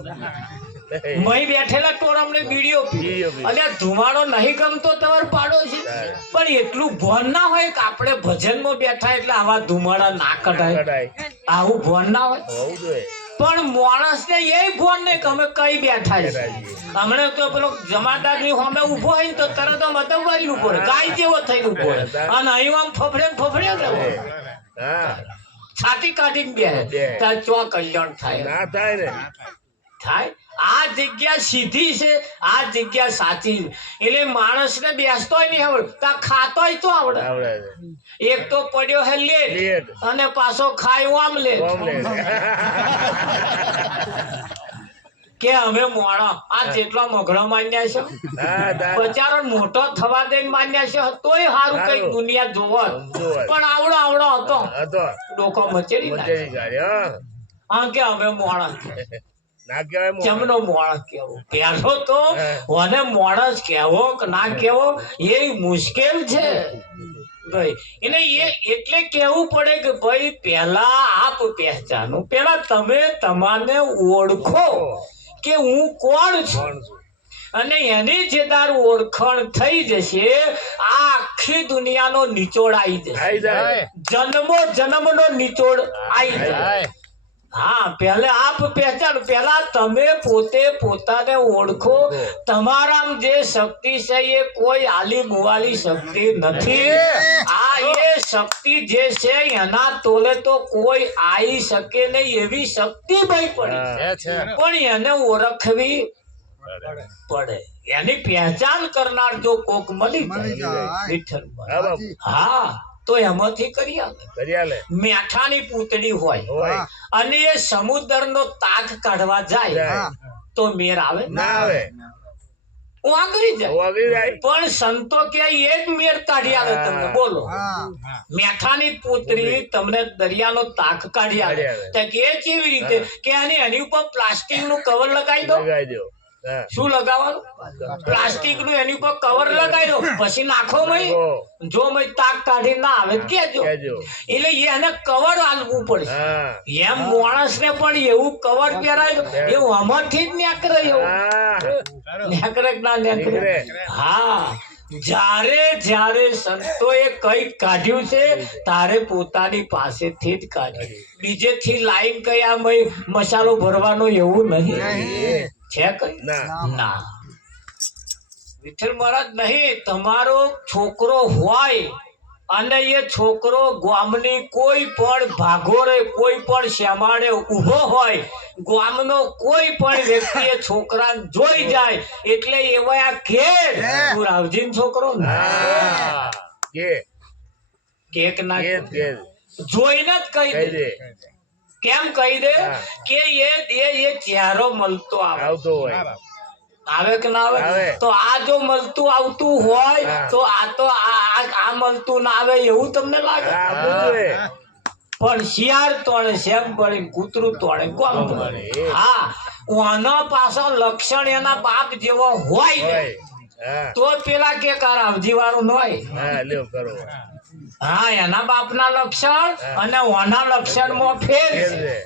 મહી બેઠેલા ટોરામને બીડીઓ પી બીડીઓ પી. અલ્યા ધુમાડો નહીં ગમતો તમારે પાડો છે હા. પણ એટલું ભોન ના હોય કે આપણે ભજનમાં બેઠા એટલે આવા ધુમાડા ના કઢાય કઢાય આવું ભોન ના હોય હોવું જોઈએ પણ માણસને એ ભોન નહીં કે અમે કઈ બેઠા છે બેઠા છીએ. હમણાં તો પેલો જમાદાર ની સામે ઉભો હોય ને તો તરત આમ અતવારી ઉભો રહે ગાય જેવો થઈને ઉભો રહે અને અહીં આમ ફફડે ને ફફડે ને હા છાતી કાઢીને બે બે. તાર ચો કલ્યાણ થાય ના થાય ને થાય આ જગ્યા સીધી છે આ જગ્યા સાચી છે. એટલે માણસને બેસતોય નહીં આવડે તા ખાતોય તો આવડે આવડે એક તો પડ્યો હે લેટ લેટ. અને પાછો ખાય ઓમલેટ ઓમલેટ. કે અમે મોણા આ જેટલા મગડા માન્યા છે હા થાય. બચારો મોટો થવા દઈને માન્યા છે તોય સારું કઈ સારું. દુનિયા જોવત જોવત. પણ આવડો આવડો હતો હતો ડોકો મચેડી નાખ્યો. મજેરી ગાડી હા હા કે અમે મોણા ના કહેવાય મોં. જમનો મોણસ કેવો પહેલો તો હા. મને મોણસ કેવો કે ના કેવો એ મુશ્કેલ છે ભાઈ એને એ એટલે કેવું પડે કે ભાઈ પહેલા આપ પહેચાનો પહેલા તમે તમાને ઓળખો કે હું કોણ છું કોણ છું? અને એની જે તારું ઓળખાણ થઈ જશે આ આખી દુનિયાનો નિચોડ આવી જશે આઈ જાય જન્મો જન્મનો નિચોડ આવી જાય હા પહેલે આપ પહેચાન પહેલા તમે પોતે પોતાને ઓળખો તમારામાં જે શક્તિ છે એ કોઈ આલી મુવાલી શક્તિ નથી આ એ શક્તિ જે છે એના તોલે તો કોઈ આવી શકે નહીં એવી શક્તિ ભાઈ પડી હા. પણ એને ઓળખવી પડે એની પહેચાન કરનાર જો કોક મળી જાય વિઠ્ઠલભાઈ, હા બાપુ હા તો એમાંથી કરી આવે કર્યા લે મેઠાની પૂતળી હોય હોય અને એ સમુદ્રનો તાક કાઢવા જાય જાય. તો મેર આવે ના આવે વાંગરી જાય વાગી જાય પણ સંતો કે એ જ મેર કાઢી આવે તમને બોલો મેઠાની પુત્રી તમને દરિયાનો તાક કાઢી આવે કાઢી આવે. તો કે એ કેવી રીતે કે એની ઉપર પ્લાસ્ટિક નું કવર લગાવી દો લગાઈ દો હા શું લગાવવાનું પ્લાસ્ટિક નું એની ઉપર કવર લગાવી દો પછી નાખો મય જો મય તાક કાઢી ના આવે તો કહેજો કહેજો. એટલે એને કવર આલવું પડશે હા એમ માણસ ને પણ એવું કવર પહેરાય એવું આમાંથી જ નીકળે એવું હા નીકળે કે ના નીકળે નીકળે. હા જ્યારે જ્યારે સંતોએ કઈ કાઢ્યું છે તારે પોતાની પાસેથી જ કાઢ્યું બીજેથી લાઈન કઈ આમ મસાલો ભરવાનો એવું નહીં છે કઈ ના ના વિઠ્ઠલ મહારાજ નહીં તમારો છોકરો હોય અને એ છોકરો ગામની કોઈ પણ ભાગોરે કોઈ પણ શ્યામાળે ઊભો હોય ગામનો કોઈ પણ વ્યક્તિ એ છોકરાને જોઈ જાય એટલે એવા આ ઘેર તું રાવજીનો છોકરો ને હા કે કેક ના કે કે જોઈને જ કહી કહી દે દે કેમ કહી દે હા. કે એ ચહેરો મળતો આવે આવતો હોય આવે કે ના આવે આવે. તો આ જો મળતું આવતું હોય હા. તો આ તો આ મળતું ના આવે એવું તમને લાગે હા આવતું જોઈએ પણ શિયાળ તોડે શેમ પડી કૂતરું તોડે કોણ તોડે હા આના પાછા લક્ષણ એના બાપ જેવો હોય ને હા તો પેલા કે કરાવજી વાળું ન હોય હા લ્યો કરો હા એના બાપના લક્ષણ અને ઓના લક્ષણમાં ફેર છે.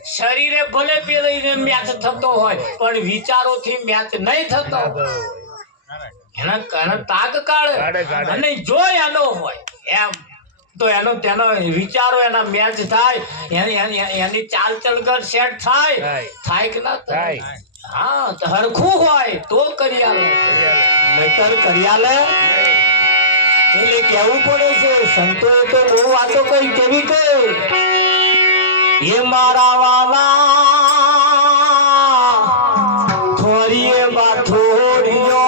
શરીરે ભલે પેલીને મેચ થતો હોય પણ વિચારોથી મેચ નહીં થતો એના કારણે તાક કાઢે અને જો એનો હોય એમ તો એનો તેનો વિચારો એના મેચ થાય એની ચાલ ચલગર સેટ થાય કે ના થાય હા તો હરખું હોય તો કરી આલે નહીતર કરી આલે એટલે કેવું પડે છે સંતોએ તો બહુ વાતો કરી કેવી કહી એ મારા વાલા થોડીએ બા થોડીઓ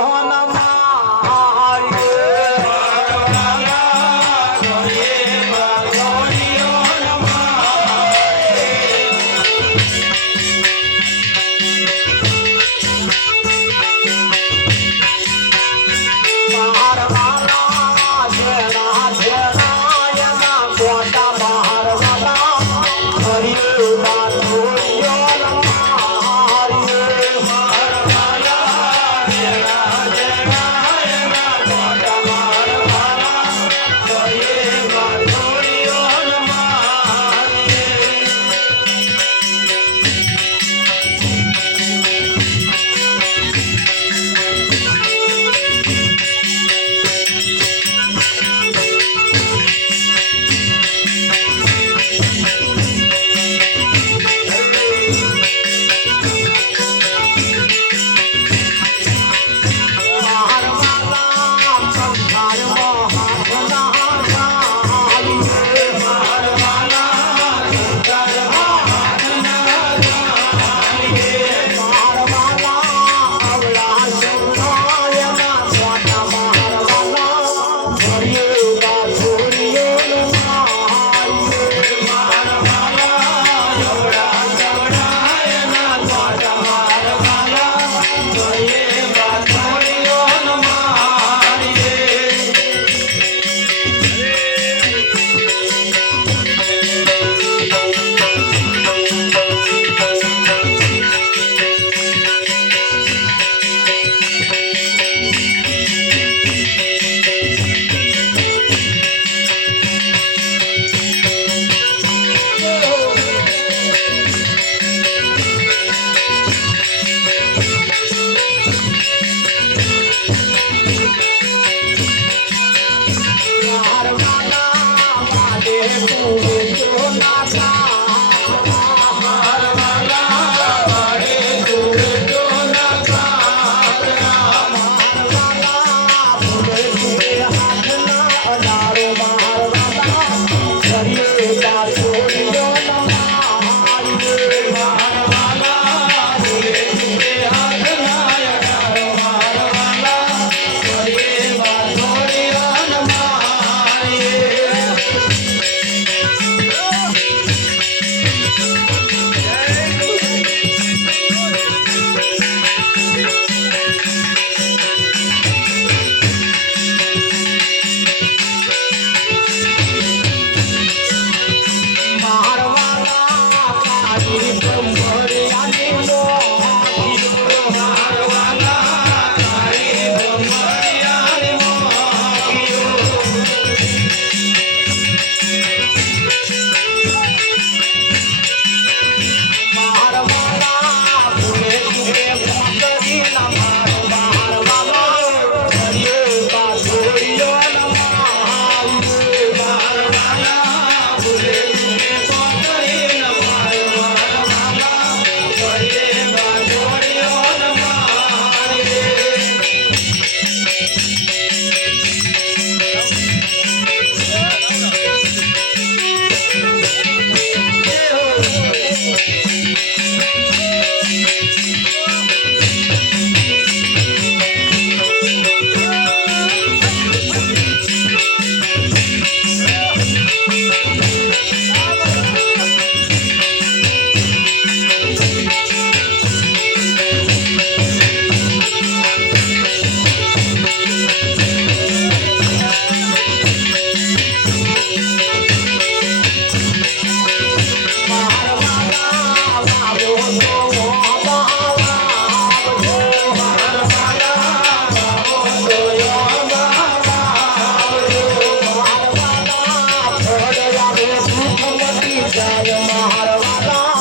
જાય મારવાલા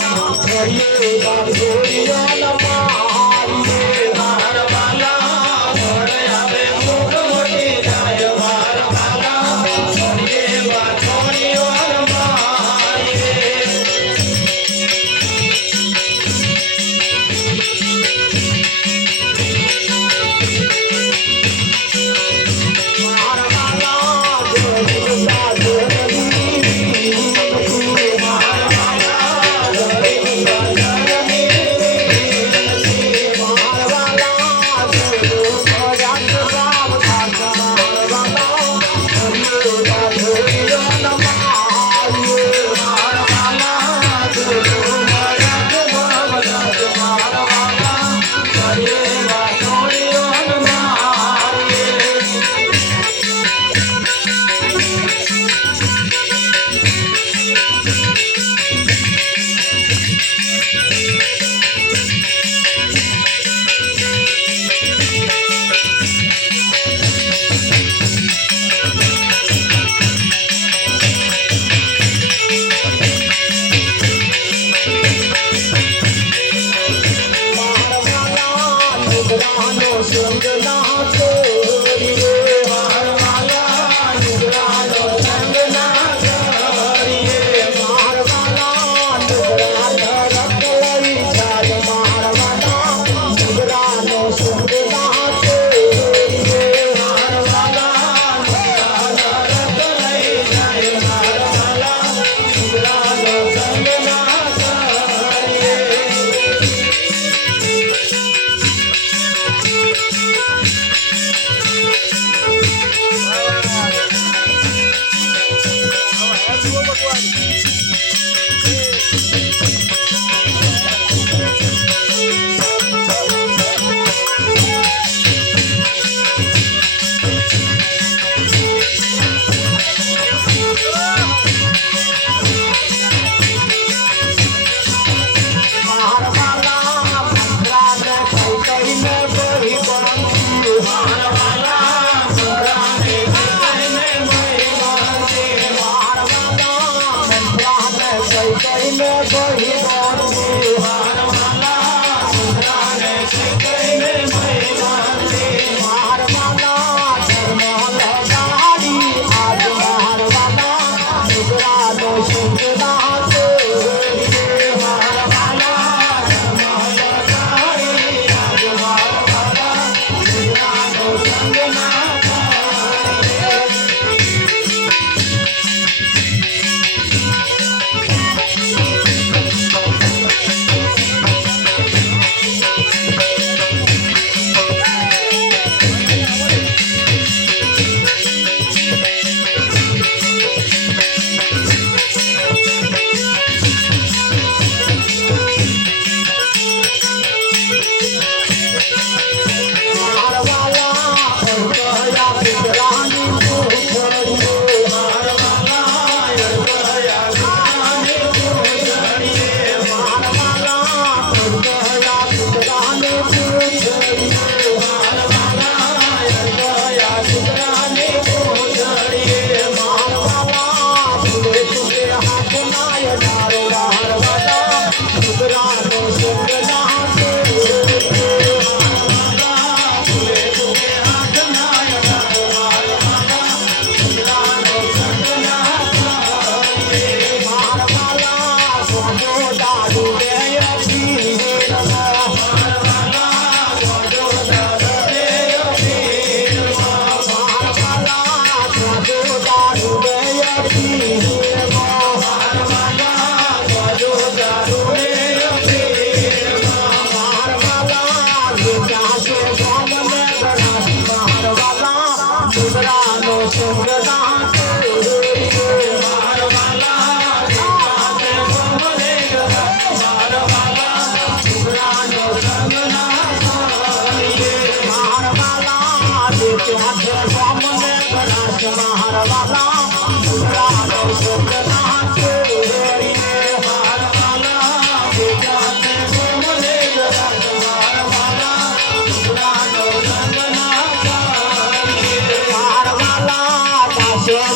ઘડીએ બાર જોડિયા મારીએ મારવાલા ઘરે આવે મોટ મોટી જાય મારવાલા ઘડીએ બાર જોડિયા મારીએ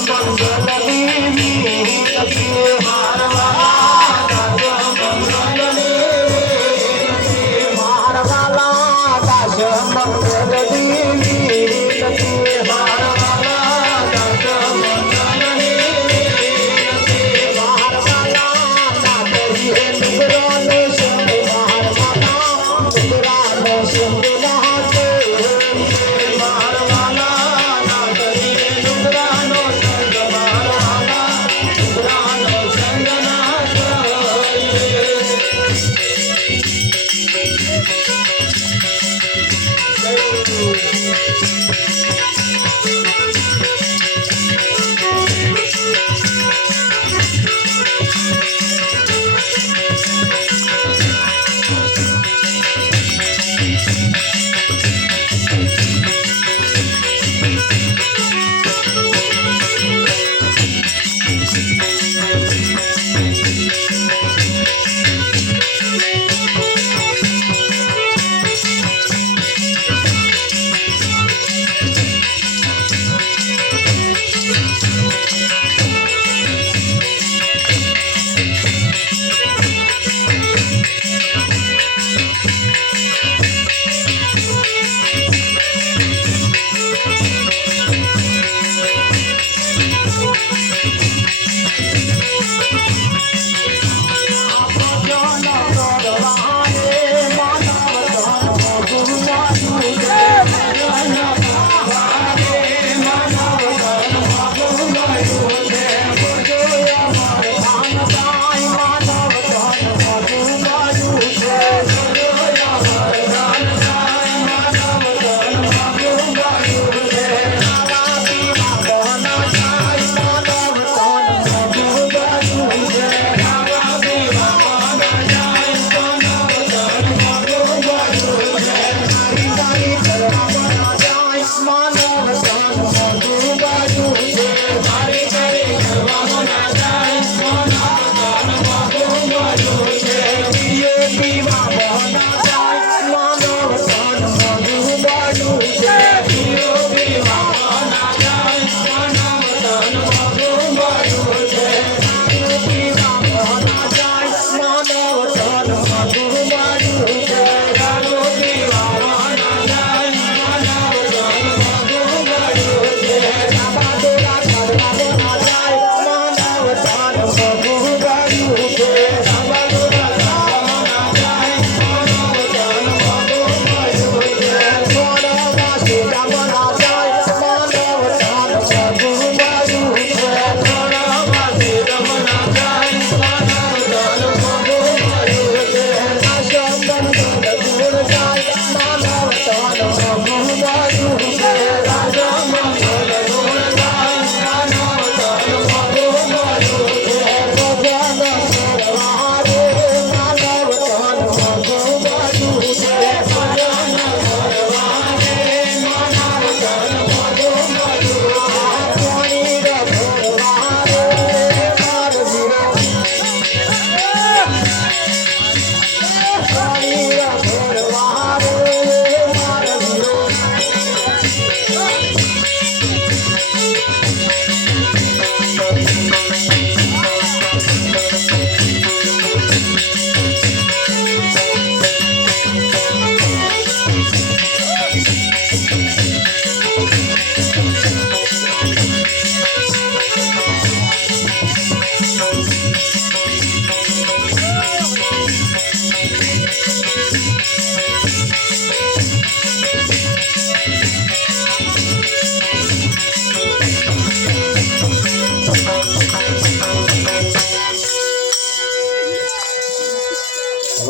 મંગલ દેવી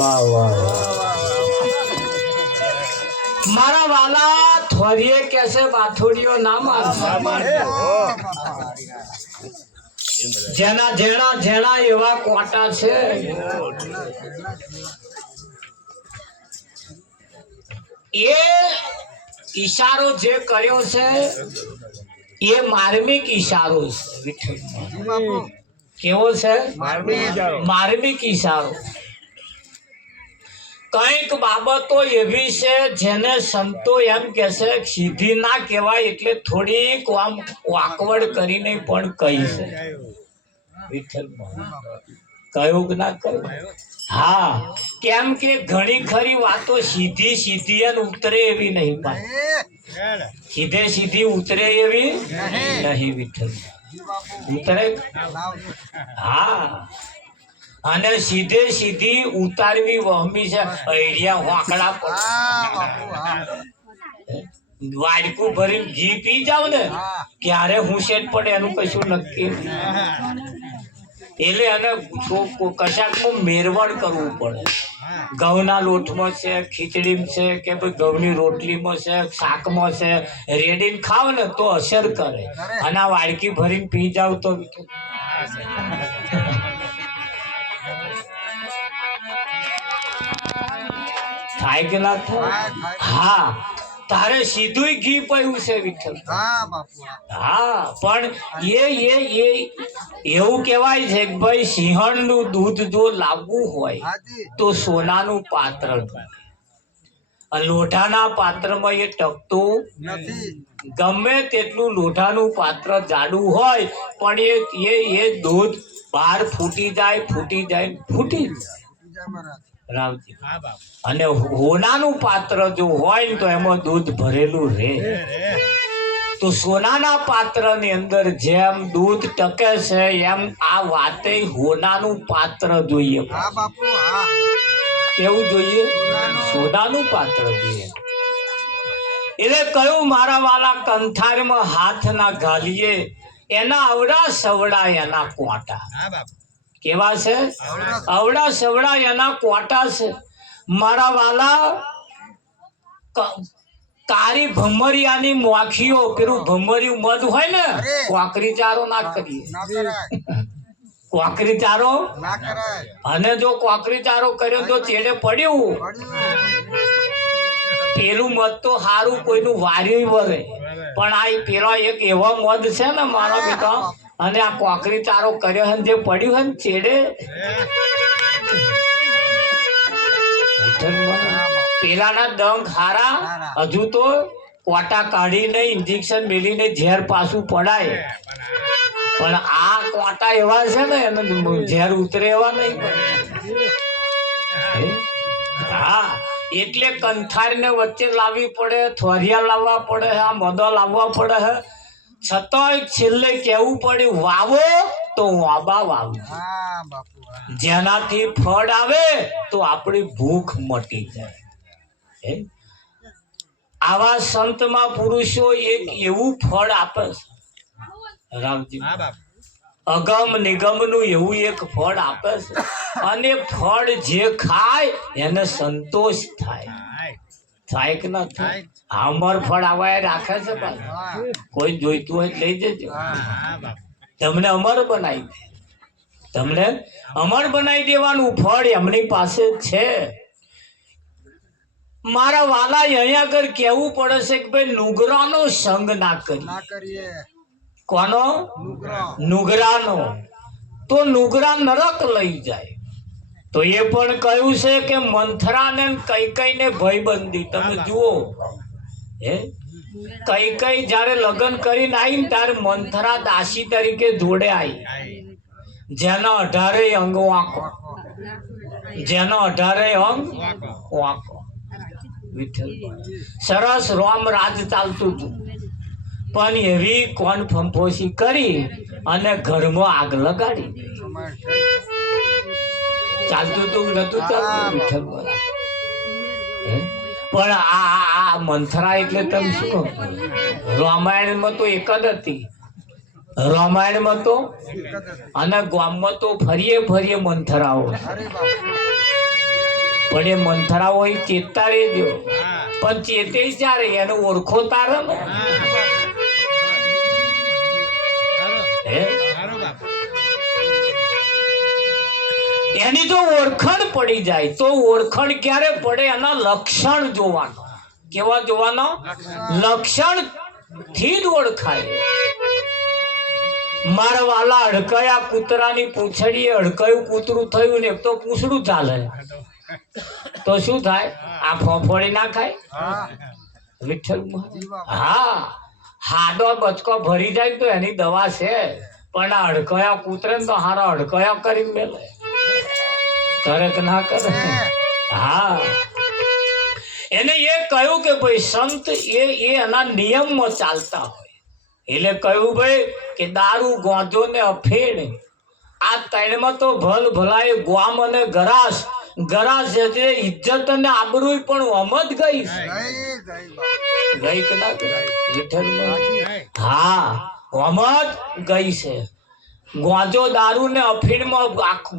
વાહ વાહ મારા વાલા થોરીએ કેસે બાથોડીઓ ના મારશો. જેના જેણા જેણા એવા કોટા છે એ ઈશારો જે કર્યો છે એ માર્મિક ઈશારો છે. કેવો છે? માર્મિક ઈશારો. કઈક બાબતો એવી છે જેને સંતો એમ કે છે સીધી ના કહેવાય એટલે થોડીક આમ વાકવડ કરીને પણ કહી છે. કયું કે ના કહ્યું? હા, કેમ કે ઘણી ખરી વાતો સીધી સીધી અને ઉતરે એવી નહીં. પાછી સીધે સીધી ઉતરે એવી નહીં. વિઠ્ઠલ ઉતરે. હા, અને સીધે સીધી ઉતારવી વહમી છે. અહિયા વાંકડા પર વાડકું ભરીને ઘી પી જાવ ને ક્યારે હું શેઠ પડે એનું કશું નક્કી. એટલે એને કશાકનું મેરવણ કરવું પડે. ઘઉંના લોટમાં છે, ખીચડીમાં છે, કે ભાઈ ઘઉંની રોટલીમાં છે, શાકમાં છે, રેડીને ખાવ ને તો અસર કરે. અને આ વાડકી ભરીને પી જાવ તો થાય કે ના થાય? હા, તારે સીધું ઘી પીવું છે વિઠ્ઠલ. હા, પણ એ એવું કહેવાય છે કે ભાઈ સિંહણનું દૂધ જો લાવવું હોય તો સોનાનું પાત્ર, લોઢાના પાત્રમાં એ ટકતું નથી. ગમે તેટલું લોઢાનું પાત્ર જાડું હોય પણ એ દૂધ બહાર ફૂટી જાય ફૂટી જાય. રામજી. અને હોનાનું પાત્ર જો હોય ને તો એમાં દૂધ ભરેલું રહે. તો સોનાના પાત્રની અંદર જેમ દૂધ ટકે છે એમ આ વાતે હોનાનું પાત્ર જોઈએ. કેવું જોઈએ? સોનાનું પાત્ર જોઈએ. એટલે કયું મારા વાલા કંથારમાં હાથ ના ઘાલીએ એના અવડા સવડા એના કોટા. કેવા છે? અવડા સવડા એના કોટા છે. મારા વાલા કારી ભમરિયાની મોખીઓ પેલું ભમરિયું મધ હોય ને કોકરી ચારો ના કરીએ. કોકરી ચારો અને જો કોકરી ચારો કર્યો તો ચેડે પડ્યું પેલું મધ તો સારું કોઈનું વાર્યું વરે. પણ આ પેલો એક એવો મધ છે ને મારા બેટા, અને આ કોકરી ચારો કર્યો છે જે પડ્યું છે ને ચેડે પેલાના દંગ હારા હજુ તો કોટા કાઢીને ઇન્જેક્શન મેલીને ઝેર પાછું પડાય. પણ આ કોટા એવા છે ને એને ઝેર ઉતરે એવા નહીં. હા, એટલે કંથારને વચ્ચે લાવવી પડે, થોરિયા લાવવા પડે, આ મદો લાવવા પડે. છતાંય છેલ્લે કેવું પડ્યું વાવો તો વાબા વાવો. જેનાથી ફળ આવે તો આપણી ભૂખ મટી જાય. આવા સંતમાં પુરુષો એક એવું ફળ આપે છે રામજી, અગમ નિગમનું એવું એક ફળ આપે છે. અને ફળ જે ખાય એને સંતોષ થાય. થાય કે ના થાય? અમર ફળ આવા રાખે છે. કોઈ જોઈતું હોય લઈ જજો. તમને અમર બનાવી દે. તમને અમર બનાવી દેવાનું ફળ એમની પાસે છે. મારા વાલા અહીંયા આગળ કેવું પડે છે કે ભાઈ નુગરાનો સંગ ના કરીએ. કોનો? નુગરાનો. તો નુગરા નરક લઈ જાય. તો એ પણ કહ્યું છે કે મંથરાને કૈકેયીને ભયબંધી. તમે જુઓ, કૈકેયી જયારે લગ્ન કરીને આવી ને ત્યારે મંથરા દાસી તરીકે જોડે આવી. જેનો 18 અંગ વાંકો, જેનો 18 અંગ વાંકો. સરસ રોમ રાજ ચાલતું હતું, પણ એવી કોણ ફંફોશી કરી અને ઘરમાં આગ લગાડી. ચાલતું હતું નતું ચાલતું. પણ આ મંથરા એટલે તમે શું? રામાયણમાં તો એક જ હતી. રામાયણમાં તો અને ગામમાં તો ફરીએ મંથરાઓ. પણ એ મંથરા હોય ચેતતા રહેજો. પણ ચેતે ચારે એને ઓળખો તારે ને. હે? એની જો ઓળખણ પડી જાય તો ઓળખણ ક્યારે પડે? એના લક્ષણ જોવાનો. કેવા જોવાનો? લક્ષણ થી જ ઓળખાય. મારા વાલા અડકયા કૂતરાની પૂંછડીએ અડકયું કૂતરું થયું ને તો પૂંછડું ચાલે તો શું થાય? આ ફોફોડી ના ખાય? વિઠ્ઠલ હા, હાડો બચકો ભરી જાય તો એની દવા છે, પણ આ અડકયા કૂતરે તો હારા અડકયા કરીને મેલે. કરે કે ના કરે? હા, એને એ કહ્યું કે ભાઈ સંત એ એના નિયમમાં ચાલતા હોય. એટલે કહ્યું ભાઈ કે દારૂ, ગોંજો ને અફીણ આ ત્રણમાં તો ભલ ભલાય ગ્વામ અને ગરાસ. ગરાસ એટલે ઇજ્જત અને આબરૂ પણ ઓમ જ ગઈ કે ના ગઈ? વિઠ્ઠલમાં હા, ઓમ જ ગઈ છે. ગોંજો, દારૂ ને અફીણમાં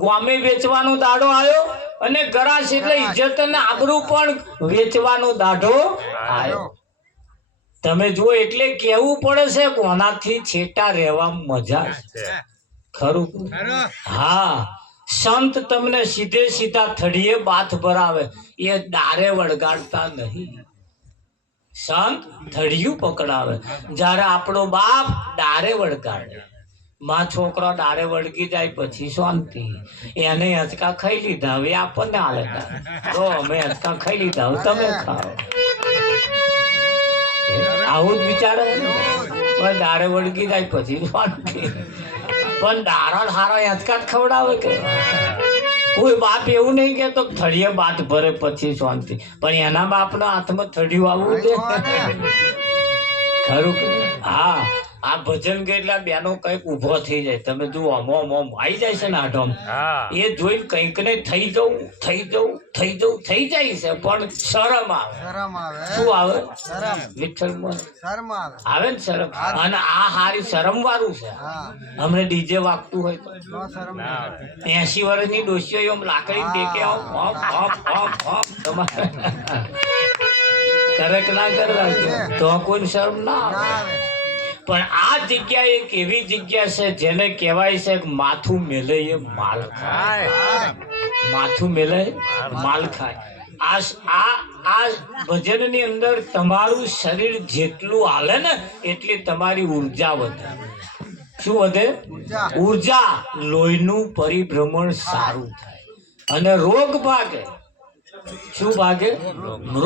ગ્વામે વેચવાનો દાડો આવ્યો અને ગરાસ એટલે ઇજ્જત અને આબરૂ પણ વેચવાનો દાડો આવ્યો. તમે જુઓ, એટલે કેવું પડે છે કોનાથી છેટા રહેવા મજા છે. ખરું? હા, સંત તમને સીધે સીધા થડીએ બાથ ભરાવે, એ દારે વળગાડતા નહીં. સંત થડિયું પકડાવે. જ્યારે આપણો બાપ દારે વળગાડે, માં છોકરો દારે વળગી જાય પછી શાંતિ. એને હચકા ખાઈ લીધા, હવે આપણને હાલે તો અમે હચકા ખાઈ લીધા, હવે તમે ખાઓ. આવું જ વિચારે પણ દારે વળગી જાય પછી શાંતિ. પણ દારા હારા હચકા જ ખવડાવે કે કોઈ બાપ એવું નહીં કે તો થળીએ બાત ભરે પછી શાંતિ. પણ એના બાપના હાથમાં થળિયું આવવું છે. ખરું? હા, આ ભજન ગયેલા બેનો કઈક ઉભો થઈ જાય. તમે જુઓ, મોમ આવી જાય છે ને આઢોમ, એ જોઈને કઈક ને થઈ જવું થઈ જાય છે, પણ શરમ આવે. શું આવે? વિઠ્ઠલમાં આવે ને શરમ. અને આ હારી શરમ વાળું છે. હમણે ડીજે વાગતું હોય તો 80 વર્ષની ડોશીઓ એમ લાકડી ટેકે તમારે કરે કે ના કરે તો કોઈ શરમ ના આવે. પણ આ જગ્યા એક એવી જગ્યા છે જેને કહેવાય છે માથું મેલે એ માલ ખાય. માથું મેલે માલ ખાય. આ ભજનની અંદર તમારું શરીર જેટલું હાલે ને એટલી તમારી ઉર્જા વધે. શું વધે? ઉર્જા. લોહીનું પરિભ્રમણ સારું થાય અને રોગ ભાગે. શું ભાગે?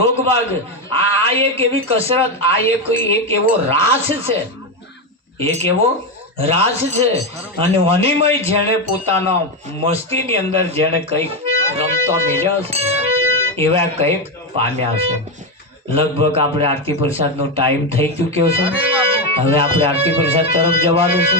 રોગ ભાગે. આ એક એવી કસરત, આ એક એવો રાસ છે, એક એવો રાસ છે. અને અનિમય જેને પોતાના મસ્તીની અંદર જેને કંઈક રમતો મળ્યા છે એવા કંઈક પામ્યા છે. લગભગ આપણે આરતી પ્રસાદનો ટાઈમ થઈ ચૂક્યો છે. હવે આપણે આરતી પ્રસાદ તરફ જવાનું છે.